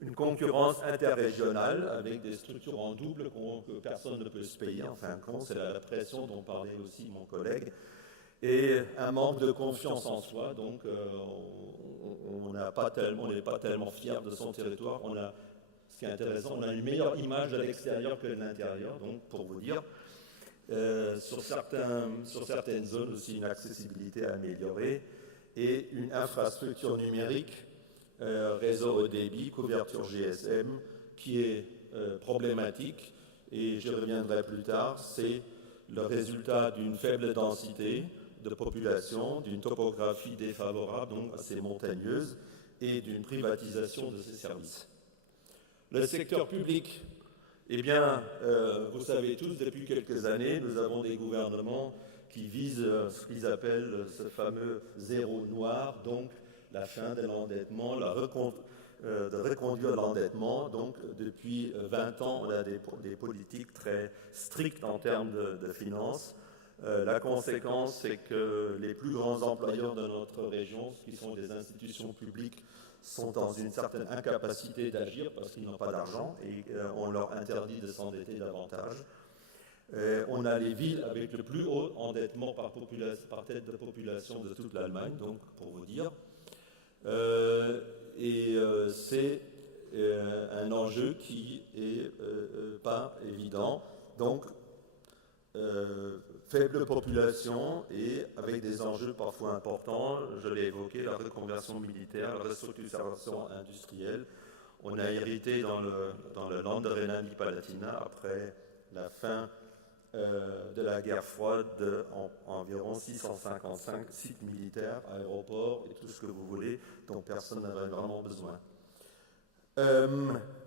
Une concurrence interrégionale avec des structures en double que personne ne peut se payer. En fin de compte, c'est la pression dont parlait aussi mon collègue. Et un manque de confiance en soi. Donc, on n'est pas tellement fier de son territoire. Ce qui est intéressant, on a une meilleure image de l'extérieur que de l'intérieur. Donc, pour vous dire, sur certaines zones aussi, une accessibilité améliorée et une infrastructure numérique. Réseau haut débit, couverture GSM, qui est problématique, et j'y reviendrai plus tard, c'est le résultat d'une faible densité de population, d'une topographie défavorable, donc assez montagneuse, et d'une privatisation de ces services. Le secteur public, Eh bien, vous savez tous, depuis quelques années, nous avons des gouvernements qui visent ce qu'ils appellent ce fameux zéro noir, donc la fin de l'endettement, de reconduire l'endettement. Donc, depuis 20 ans, on a des politiques très strictes en termes de finances. La conséquence, c'est que les plus grands employeurs de notre région, qui sont des institutions publiques, sont dans une certaine incapacité d'agir parce qu'ils n'ont pas d'argent et on leur interdit de s'endetter davantage. On a les villes avec le plus haut endettement par tête de population de toute l'Allemagne, donc pour vous dire. C'est un enjeu qui est pas évident. Donc, faible population et avec des enjeux parfois importants, je l'ai évoqué, la reconversion militaire, la restructuration industrielle. On a hérité dans le land de Rhénanie-Palatinat, après la fin de la guerre froide, environ 655 sites militaires, aéroports et tout ce que vous voulez, dont personne n'avait vraiment besoin.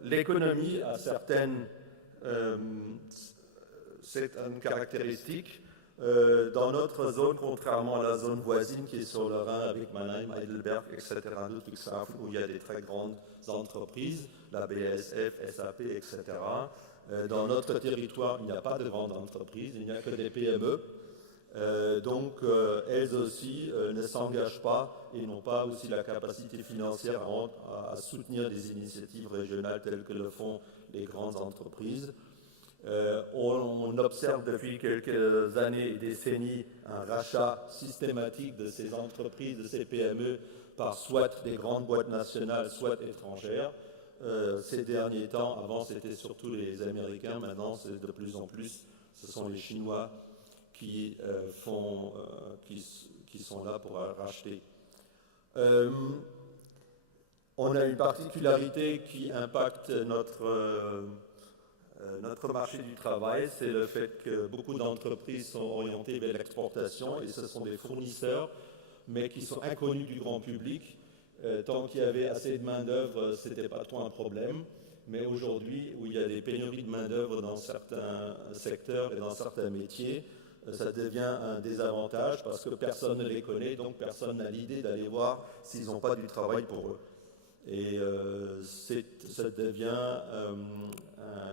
L'économie a certaines caractéristiques. Dans notre zone, contrairement à la zone voisine qui est sur le Rhin avec Mannheim, Heidelberg, etc., où il y a des très grandes entreprises, la BASF, SAP, etc., dans notre territoire, il n'y a pas de grandes entreprises, il n'y a que des PME. Donc, elles aussi ne s'engagent pas et n'ont pas aussi la capacité financière à soutenir des initiatives régionales telles que le font les grandes entreprises. On observe depuis quelques années et décennies un rachat systématique de ces entreprises, de ces PME, par soit des grandes boîtes nationales, soit étrangères. Ces derniers temps, avant c'était surtout les Américains, maintenant c'est de plus en plus, ce sont les Chinois qui sont là pour racheter. On a une particularité qui impacte notre marché du travail, c'est le fait que beaucoup d'entreprises sont orientées vers l'exportation et ce sont des fournisseurs, mais qui sont inconnus du grand public. Tant qu'il y avait assez de main-d'œuvre, ce n'était pas trop un problème. Mais aujourd'hui, où il y a des pénuries de main-d'œuvre dans certains secteurs et dans certains métiers, ça devient un désavantage parce que personne ne les connaît, donc personne n'a l'idée d'aller voir s'ils n'ont pas du travail pour eux. Et ça devient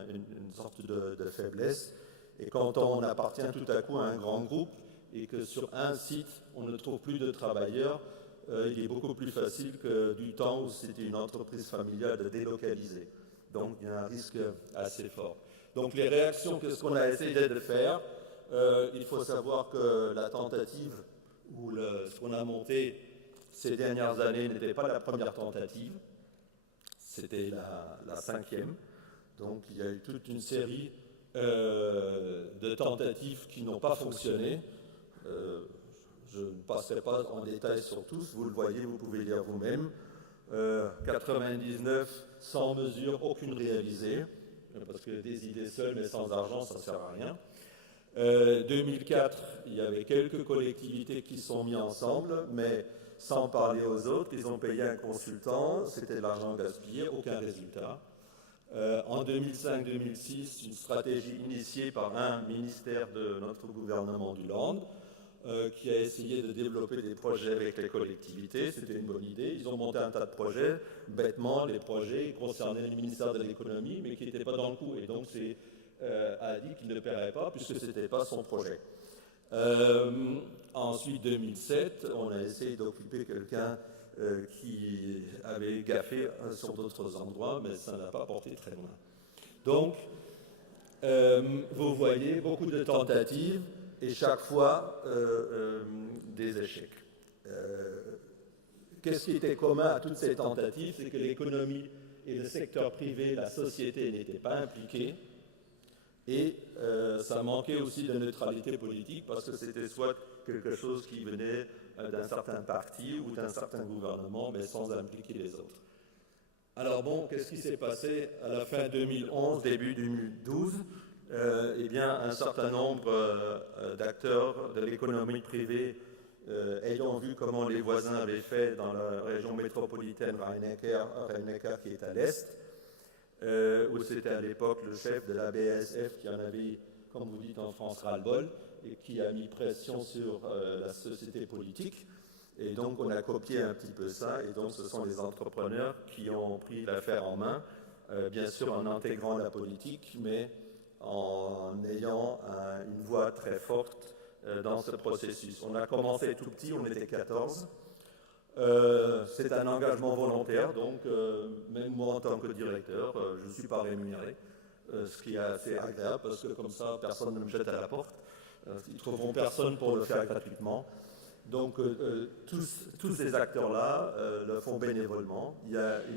une sorte de faiblesse. Et quand on appartient tout à coup à un grand groupe et que sur un site, on ne trouve plus de travailleurs, il est beaucoup plus facile que du temps où c'était une entreprise familiale de délocaliser. Donc il y a un risque assez fort. Donc les réactions, qu'est-ce qu'on a essayé de faire? Il faut savoir que la tentative ou ce qu'on a monté ces dernières années n'était pas la première tentative, c'était la cinquième. Donc il y a eu toute une série de tentatives qui n'ont pas fonctionné. Je ne passerai pas en détail sur tous, vous le voyez, vous pouvez lire vous-même. 99, sans mesure, aucune réalisée, parce que des idées seules mais sans argent, ça ne sert à rien. 2004, il y avait quelques collectivités qui se sont mises ensemble, mais sans parler aux autres, ils ont payé un consultant, c'était de l'argent gaspillé, aucun résultat. En 2005-2006, une stratégie initiée par un ministère de notre gouvernement du Land, qui a essayé de développer des projets avec les collectivités, c'était une bonne idée. Ils ont monté un tas de projets, bêtement, les projets concernaient le ministère de l'économie, mais qui n'étaient pas dans le coup, et donc a dit qu'il ne paierait pas, puisque ce n'était pas son projet. Ensuite, 2007, on a essayé d'occuper quelqu'un qui avait gaffé sur d'autres endroits, mais ça n'a pas porté très loin. Donc, vous voyez beaucoup de tentatives et chaque fois des échecs. Qu'est-ce qui était commun à toutes ces tentatives? C'est que l'économie et le secteur privé, la société n'étaient pas impliqués et ça manquait aussi de neutralité politique parce que c'était soit quelque chose qui venait d'un certain parti ou d'un certain gouvernement, mais sans impliquer les autres. Alors bon, qu'est-ce qui s'est passé à la fin 2011, début 2012? Eh bien, un certain nombre d'acteurs de l'économie privée, ayant vu comment les voisins avaient fait dans la région métropolitaine Rhein-Neckar qui est à l'est, où c'était à l'époque le chef de la BASF qui en avait, comme vous dites en France, ras-le-bol, et qui a mis pression sur la société politique. Et donc on a copié un petit peu ça, et donc ce sont les entrepreneurs qui ont pris l'affaire en main, bien sûr en intégrant la politique, mais en ayant une voix très forte dans ce processus. On a commencé tout petit, on était 14. C'est un engagement volontaire, donc même moi en tant que directeur, je ne suis pas rémunéré, ce qui est assez agréable parce que comme ça, personne ne me jette à la porte. Ils ne trouveront personne pour le faire gratuitement. Donc tous ces acteurs-là le font bénévolement.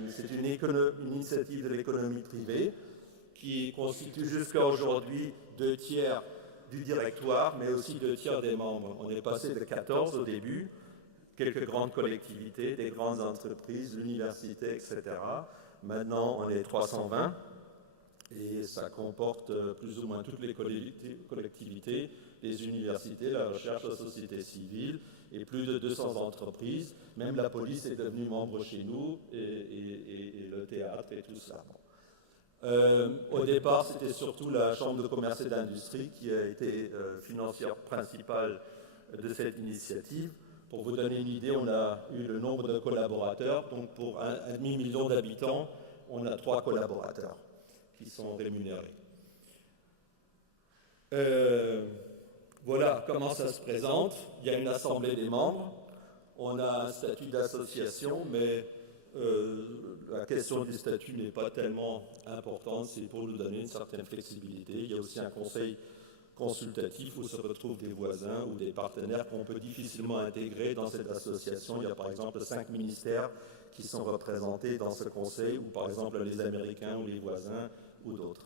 C'est une initiative de l'économie privée qui constitue jusqu'à aujourd'hui 2/3 du directoire, mais aussi 2/3 des membres. On est passé de 14 au début, quelques grandes collectivités, des grandes entreprises, l'université, etc. Maintenant, on est 320 et ça comporte plus ou moins toutes les collectivités, les universités, la recherche, la société civile et plus de 200 entreprises. Même la police est devenue membre chez nous et le théâtre et tout ça. Au départ, c'était surtout la Chambre de commerce et d'industrie qui a été financière principale de cette initiative. Pour vous donner une idée, on a eu le nombre de collaborateurs. Donc pour un demi-million d'habitants, on a 3 collaborateurs qui sont rémunérés. Voilà comment ça se présente. Il y a une assemblée des membres. On a un statut d'association, mais la question du statut n'est pas tellement importante. C'est pour nous donner une certaine flexibilité. Il y a aussi un conseil consultatif où se retrouvent des voisins ou des partenaires qu'on peut difficilement intégrer dans cette association. Il y a par exemple 5 ministères qui sont représentés dans ce conseil, ou par exemple les Américains ou les voisins ou d'autres.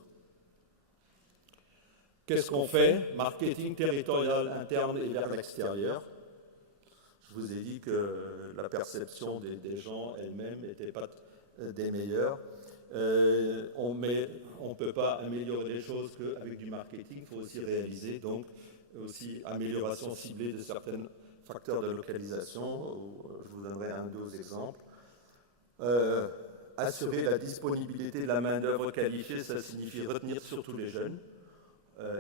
Qu'est-ce qu'on fait? Marketing territorial interne et vers l'extérieur. Je vous ai dit que la perception des gens elle-même n'était pas des meilleures. On ne peut pas améliorer les choses qu'avec du marketing, il faut aussi réaliser, donc aussi amélioration ciblée de certains facteurs de localisation. Je vous donnerai 1 ou 2 exemples. Assurer la disponibilité de la main-d'œuvre qualifiée, ça signifie retenir surtout les jeunes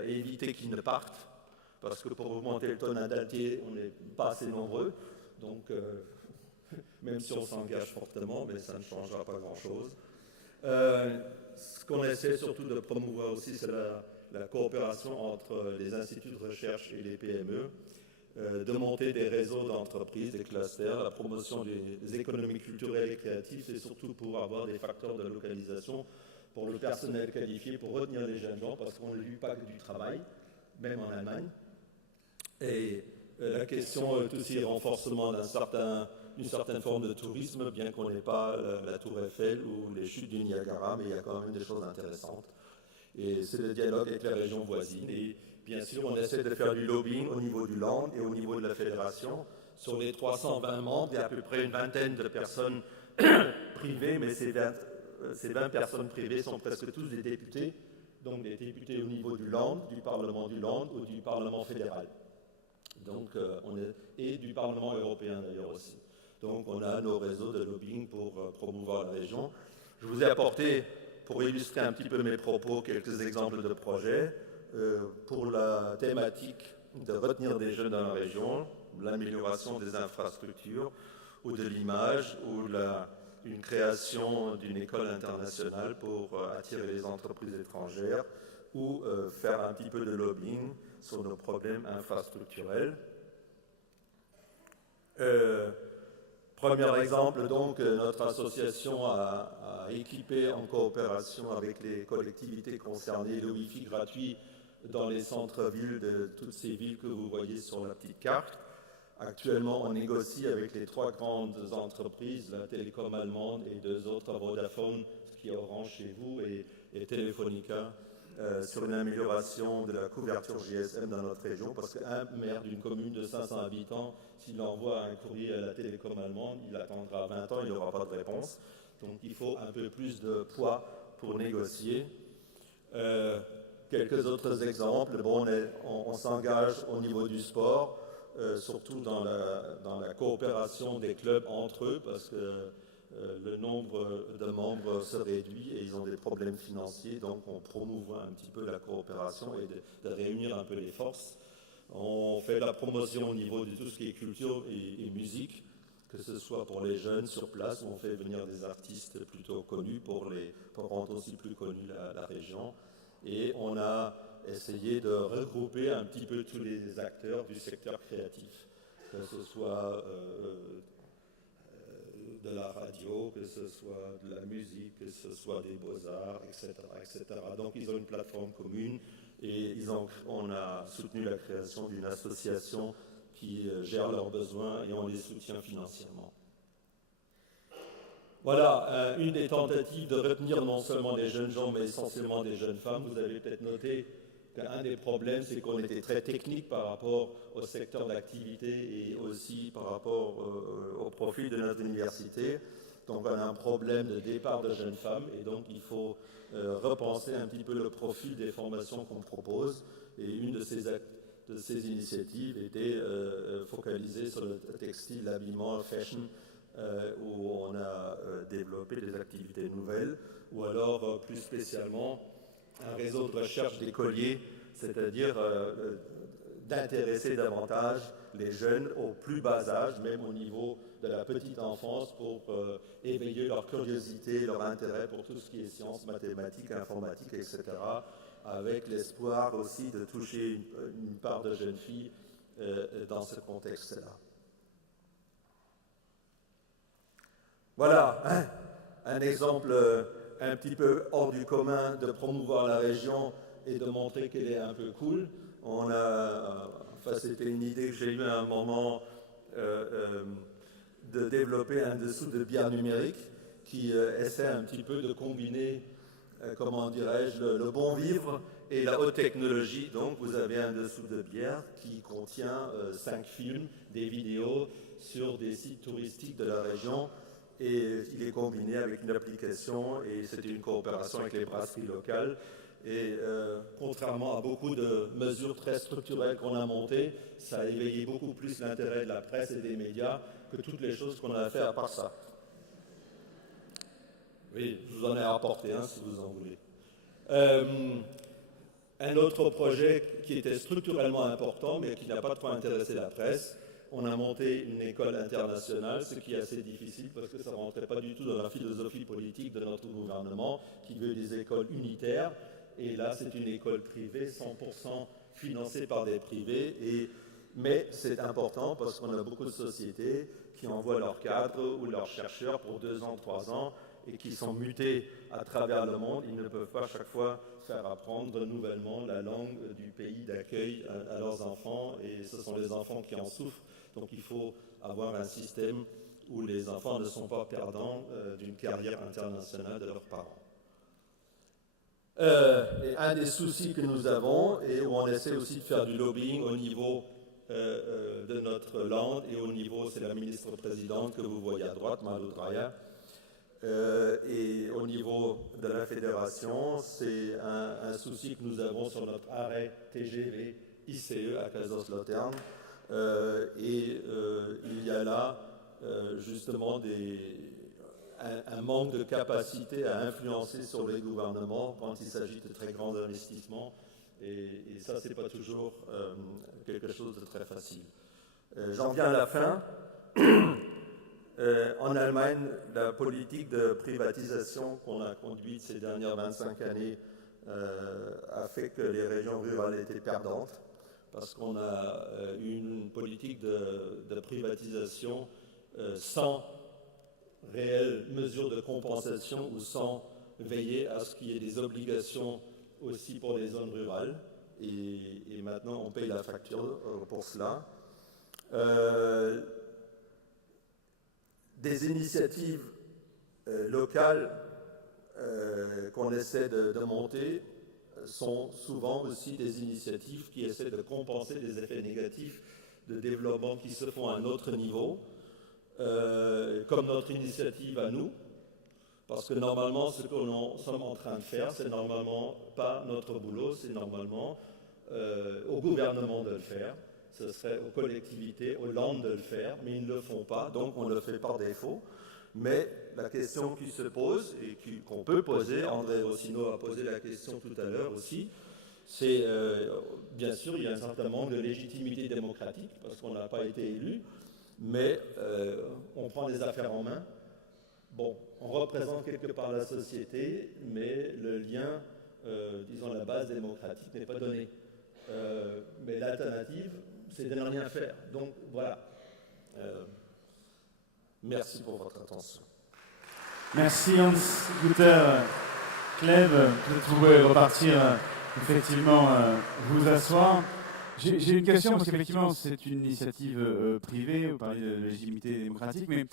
et éviter qu'ils ne partent, parce que pour augmenter le taux natalité, on n'est pas assez nombreux, donc même si on s'engage fortement, mais ça ne changera pas grand-chose. Ce qu'on essaie surtout de promouvoir aussi, c'est la coopération entre les instituts de recherche et les PME, de monter des réseaux d'entreprises, des clusters, la promotion des économies culturelles et créatives, c'est surtout pour avoir des facteurs de localisation pour le personnel qualifié, pour retenir les jeunes gens, parce qu'on ne lui pas que du travail, même en Allemagne. Et la question est aussi renforcement d'une certaine forme de tourisme, bien qu'on n'ait pas la Tour Eiffel ou les chutes du Niagara, mais il y a quand même des choses intéressantes. Et c'est le dialogue avec les régions voisines. Et bien sûr, on essaie de faire du lobbying au niveau du Land et au niveau de la fédération. Sur les 320 membres, il y a à peu près une vingtaine de personnes privées, mais ces 20 personnes privées sont presque tous des députés, donc des députés au niveau du Land, du Parlement du Land ou du Parlement fédéral. Donc, et du Parlement européen d'ailleurs aussi. Donc on a nos réseaux de lobbying pour promouvoir la région. Je vous ai apporté, pour illustrer un petit peu mes propos, quelques exemples de projets pour la thématique de retenir des jeunes dans la région, l'amélioration des infrastructures ou de l'image, ou une création d'une école internationale pour attirer les entreprises étrangères, ou faire un petit peu de lobbying sur nos problèmes infrastructurels. Premier exemple, donc, notre association a équipé en coopération avec les collectivités concernées le Wi-Fi gratuit dans les centres-villes de toutes ces villes que vous voyez sur la petite carte. Actuellement, on négocie avec les 3 grandes entreprises, la Télécom allemande et 2 autres, Vodafone, ce qui est Orange chez vous, et Telefonica, sur une amélioration de la couverture GSM dans notre région, parce qu'un maire d'une commune de 500 habitants, s'il envoie un courrier à la Télécom allemande, il attendra 20 ans, il n'aura pas de réponse. Donc il faut un peu plus de poids pour négocier. Quelques autres exemples. Bon, on s'engage au niveau du sport, surtout dans la coopération des clubs entre eux, parce que le nombre de membres se réduit et ils ont des problèmes financiers, donc on promouvoit un petit peu la coopération et de réunir un peu les forces. On fait la promotion au niveau de tout ce qui est culture et musique, que ce soit pour les jeunes sur place, où on fait venir des artistes plutôt connus pour rendre aussi plus connue la région. Et on a essayé de regrouper un petit peu tous les acteurs du secteur créatif, que ce soit de la radio, que ce soit de la musique, que ce soit des beaux-arts, etc., etc. Donc ils ont une plateforme commune et on a soutenu la création d'une association qui gère leurs besoins et on les soutient financièrement. Voilà, une des tentatives de retenir non seulement des jeunes gens, mais essentiellement des jeunes femmes. Vous avez peut-être noté qu'un des problèmes, c'est qu'on était très technique par rapport au secteur d'activité et aussi par rapport au profil de notre université. Donc on a un problème de départ de jeunes femmes et donc il faut repenser un petit peu le profil des formations qu'on propose. Et une de ces initiatives était focalisée sur le textile, l'habillement, le fashion, où on a développé des activités nouvelles, ou alors plus spécialement un réseau de recherche d'écoliers, c'est-à-dire d'intéresser davantage les jeunes au plus bas âge, même au niveau de la petite enfance, pour éveiller leur curiosité, leur intérêt pour tout ce qui est sciences, mathématiques, informatique, etc., avec l'espoir aussi de toucher une part de jeunes filles dans ce contexte-là. Voilà un exemple un petit peu hors du commun de promouvoir la région et de montrer qu'elle est un peu cool. C'était une idée que j'ai eue à un moment de développer un dessous de bière numérique qui essaie un petit peu de combiner, comment dirais-je, le bon vivre et la haute technologie. Donc vous avez un dessous de bière qui contient 5 films, des vidéos sur des sites touristiques de la région. Et il est combiné avec une application et c'était une coopération avec les brasseries locales. Et contrairement à beaucoup de mesures très structurelles qu'on a montées, ça a éveillé beaucoup plus l'intérêt de la presse et des médias que toutes les choses qu'on a fait à part ça. Oui, je vous en ai apporté un si vous en voulez. Un autre projet qui était structurellement important mais qui n'a pas trop intéressé la presse, on a monté une école internationale, ce qui est assez difficile parce que ça ne rentrait pas du tout dans la philosophie politique de notre gouvernement qui veut des écoles unitaires. Et là, c'est une école privée, 100% financée par des privés. Mais c'est important parce qu'on a beaucoup de sociétés qui envoient leurs cadres ou leurs chercheurs pour 2 ans, 3 ans et qui sont mutés à travers le monde. Ils ne peuvent pas chaque fois faire apprendre nouvellement la langue du pays d'accueil à leurs enfants et ce sont les enfants qui en souffrent. Donc il faut avoir un système où les enfants ne sont pas perdants d'une carrière internationale de leurs parents. Et un des soucis que nous avons, et où on essaie aussi de faire du lobbying au niveau de notre land, et au niveau, c'est la ministre-présidente que vous voyez à droite, Malu Dreyer, et au niveau de la fédération, c'est un souci que nous avons sur notre arrêt TGV ICE à Kaiserslautern. Il y a là justement un manque de capacité à influencer sur les gouvernements quand il s'agit de très grands investissements. Et ça, ce n'est pas toujours quelque chose de très facile. J'en viens à la fin. En Allemagne, la politique de privatisation qu'on a conduite ces dernières 25 années a fait que les régions rurales étaient perdantes. Parce qu'on a une politique de privatisation sans réelle mesure de compensation ou sans veiller à ce qu'il y ait des obligations aussi pour les zones rurales. Et maintenant, on paye la facture pour cela. Des initiatives locales qu'on essaie de monter sont souvent aussi des initiatives qui essaient de compenser les effets négatifs de développement qui se font à un autre niveau, comme notre initiative à nous, parce que normalement ce que nous sommes en train de faire, c'est normalement pas notre boulot, c'est normalement au gouvernement de le faire, ce serait aux collectivités, aux landes de le faire, mais ils ne le font pas, donc on le fait par défaut. Mais la question qui se pose et qu'on peut poser, André Rossino a posé la question tout à l'heure aussi, c'est bien sûr il y a un certain manque de légitimité démocratique parce qu'on n'a pas été élu, mais on prend les affaires en main. Bon, on représente quelque part la société, mais le lien, disons la base démocratique n'est pas donnée. Mais l'alternative, c'est de ne rien faire. Donc voilà. Merci pour votre attention. Merci Hans-Günther Kleve. Peut-être vous pouvez repartir, effectivement, vous asseoir. J'ai une question, parce qu'effectivement, c'est une initiative privée, vous parlez de légitimité démocratique, mais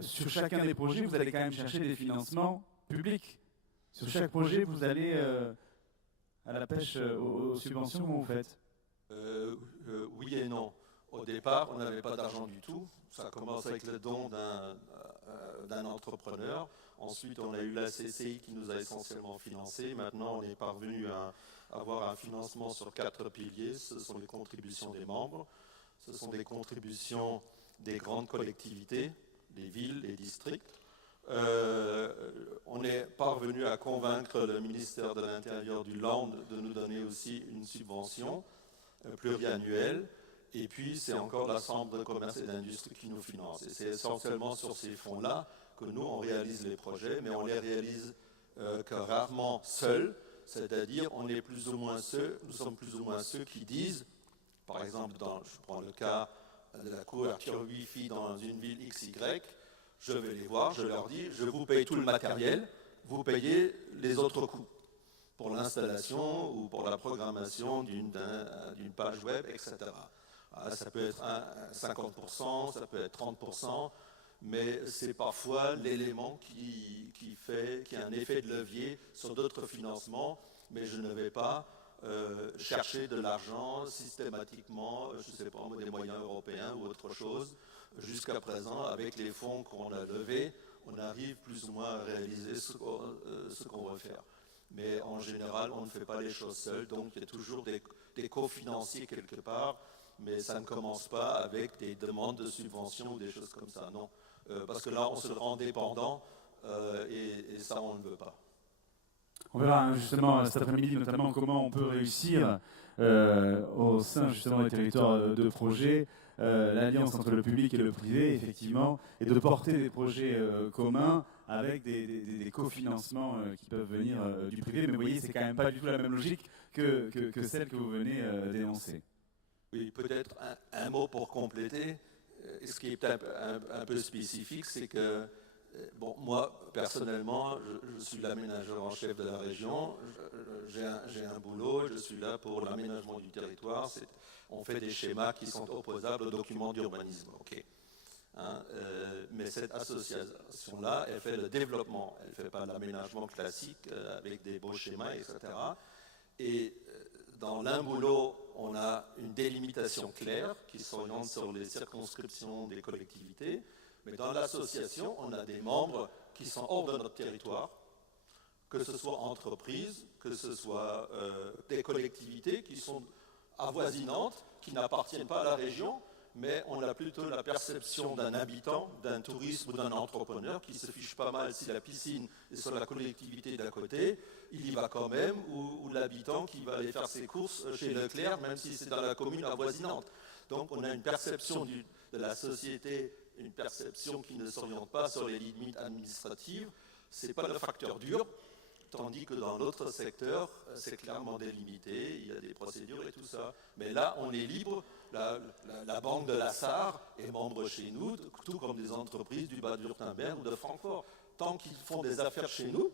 sur chacun des projets, vous allez quand même chercher des financements publics. Sur chaque projet, vous allez à la pêche aux subventions, comment vous faites? Oui et non. Au départ, on n'avait pas d'argent du tout. Ça a commencé avec le don d'un entrepreneur. Ensuite, on a eu la CCI qui nous a essentiellement financé. Maintenant, on est parvenu à avoir un financement sur 4 piliers. Ce sont les contributions des membres, ce sont des contributions des grandes collectivités, des villes, des districts. On est parvenu à convaincre le ministère de l'Intérieur du Land de nous donner aussi une subvention pluriannuelle. Et puis, c'est encore la Chambre de commerce et d'industrie qui nous finance. Et c'est essentiellement sur ces fonds-là que nous, on réalise les projets, mais on les réalise que rarement seuls. C'est-à-dire, on est plus ou moins nous sommes plus ou moins ceux qui disent, par exemple, je prends le cas de la couverture Wi-Fi dans une ville XY, je vais les voir, je leur dis, je vous paye tout le matériel, vous payez les autres coûts pour l'installation ou pour la programmation d'une page web, etc. Ça peut être 50%, ça peut être 30%, mais c'est parfois l'élément qui a un effet de levier sur d'autres financements, mais je ne vais pas chercher de l'argent systématiquement, je ne sais pas, des moyens européens ou autre chose. Jusqu'à présent, avec les fonds qu'on a levés, on arrive plus ou moins à réaliser ce qu'on veut faire. Mais en général, on ne fait pas les choses seuls, donc il y a toujours des cofinanciers quelque part, mais ça ne commence pas avec des demandes de subventions ou des choses comme ça, non. Parce que là, on se rend dépendant et ça, on ne veut pas. On verra justement cet après-midi notamment comment on peut réussir au sein justement des territoires de projet, l'alliance entre le public et le privé, effectivement, et de porter des projets communs avec des cofinancements qui peuvent venir du privé. Mais vous voyez, c'est quand même pas du tout la même logique que celle que vous venez d'énoncer. Oui, peut-être un mot pour compléter. Ce qui est un peu spécifique, c'est que, bon, moi, personnellement, je suis l'aménageur en chef de la région, j'ai un boulot, je suis là pour l'aménagement du territoire, on fait des schémas qui sont opposables aux documents d'urbanisme. Okay. Mais cette association-là, elle fait le développement, elle ne fait pas l'aménagement classique avec des beaux schémas, etc. Et dans l'un boulot, on a une délimitation claire qui s'oriente sur les circonscriptions des collectivités, mais dans l'association, on a des membres qui sont hors de notre territoire, que ce soit entreprises, que ce soit des collectivités qui sont avoisinantes, qui n'appartiennent pas à la région, mais on a plutôt la perception d'un habitant, d'un touriste ou d'un entrepreneur qui se fiche pas mal si la piscine est sur la collectivité d'à côté, il y va quand même, ou l'habitant qui va aller faire ses courses chez Leclerc, même si c'est dans la commune avoisinante. Donc on a une perception de la société, une perception qui ne s'oriente pas sur les limites administratives, ce n'est pas le facteur dur, tandis que dans l'autre secteur, c'est clairement délimité, il y a des procédures et tout ça. Mais là, on est libre, la banque de la Sarre est membre chez nous, tout comme des entreprises du Bade-Württemberg ou de Francfort. Tant qu'ils font des affaires chez nous,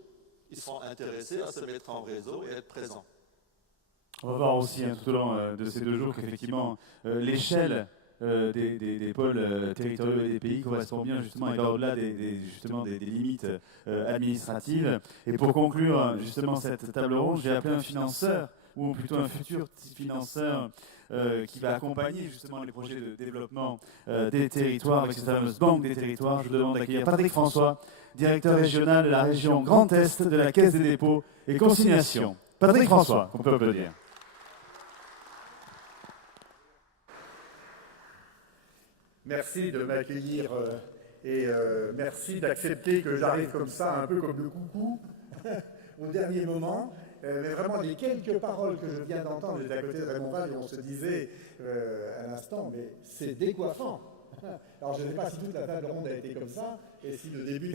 ils sont intéressés à se mettre en réseau et être présents. On va voir aussi tout au long de ces 2 jours qu'effectivement l'échelle des pôles territoriaux et des pays correspond bien justement et va au-delà des limites administratives. Et pour conclure justement cette table ronde, j'ai appelé un financeur, ou plutôt un futur financeur qui va accompagner justement les projets de développement des territoires avec cette fameuse banque des territoires. Je vous demande d'accueillir Patrick François, directeur régional de la région Grand Est de la Caisse des dépôts et consignations. Patrick François, qu'on peut applaudir. Merci de m'accueillir Et merci d'accepter que j'arrive comme ça, un peu comme le coucou, au dernier moment. Mais vraiment, les quelques paroles que je viens d'entendre, j'étais à côté de Raymond Val et on se disait à l'instant, mais c'est décoiffant. Alors je ne sais pas si toute la table ronde a été comme ça, et si le début...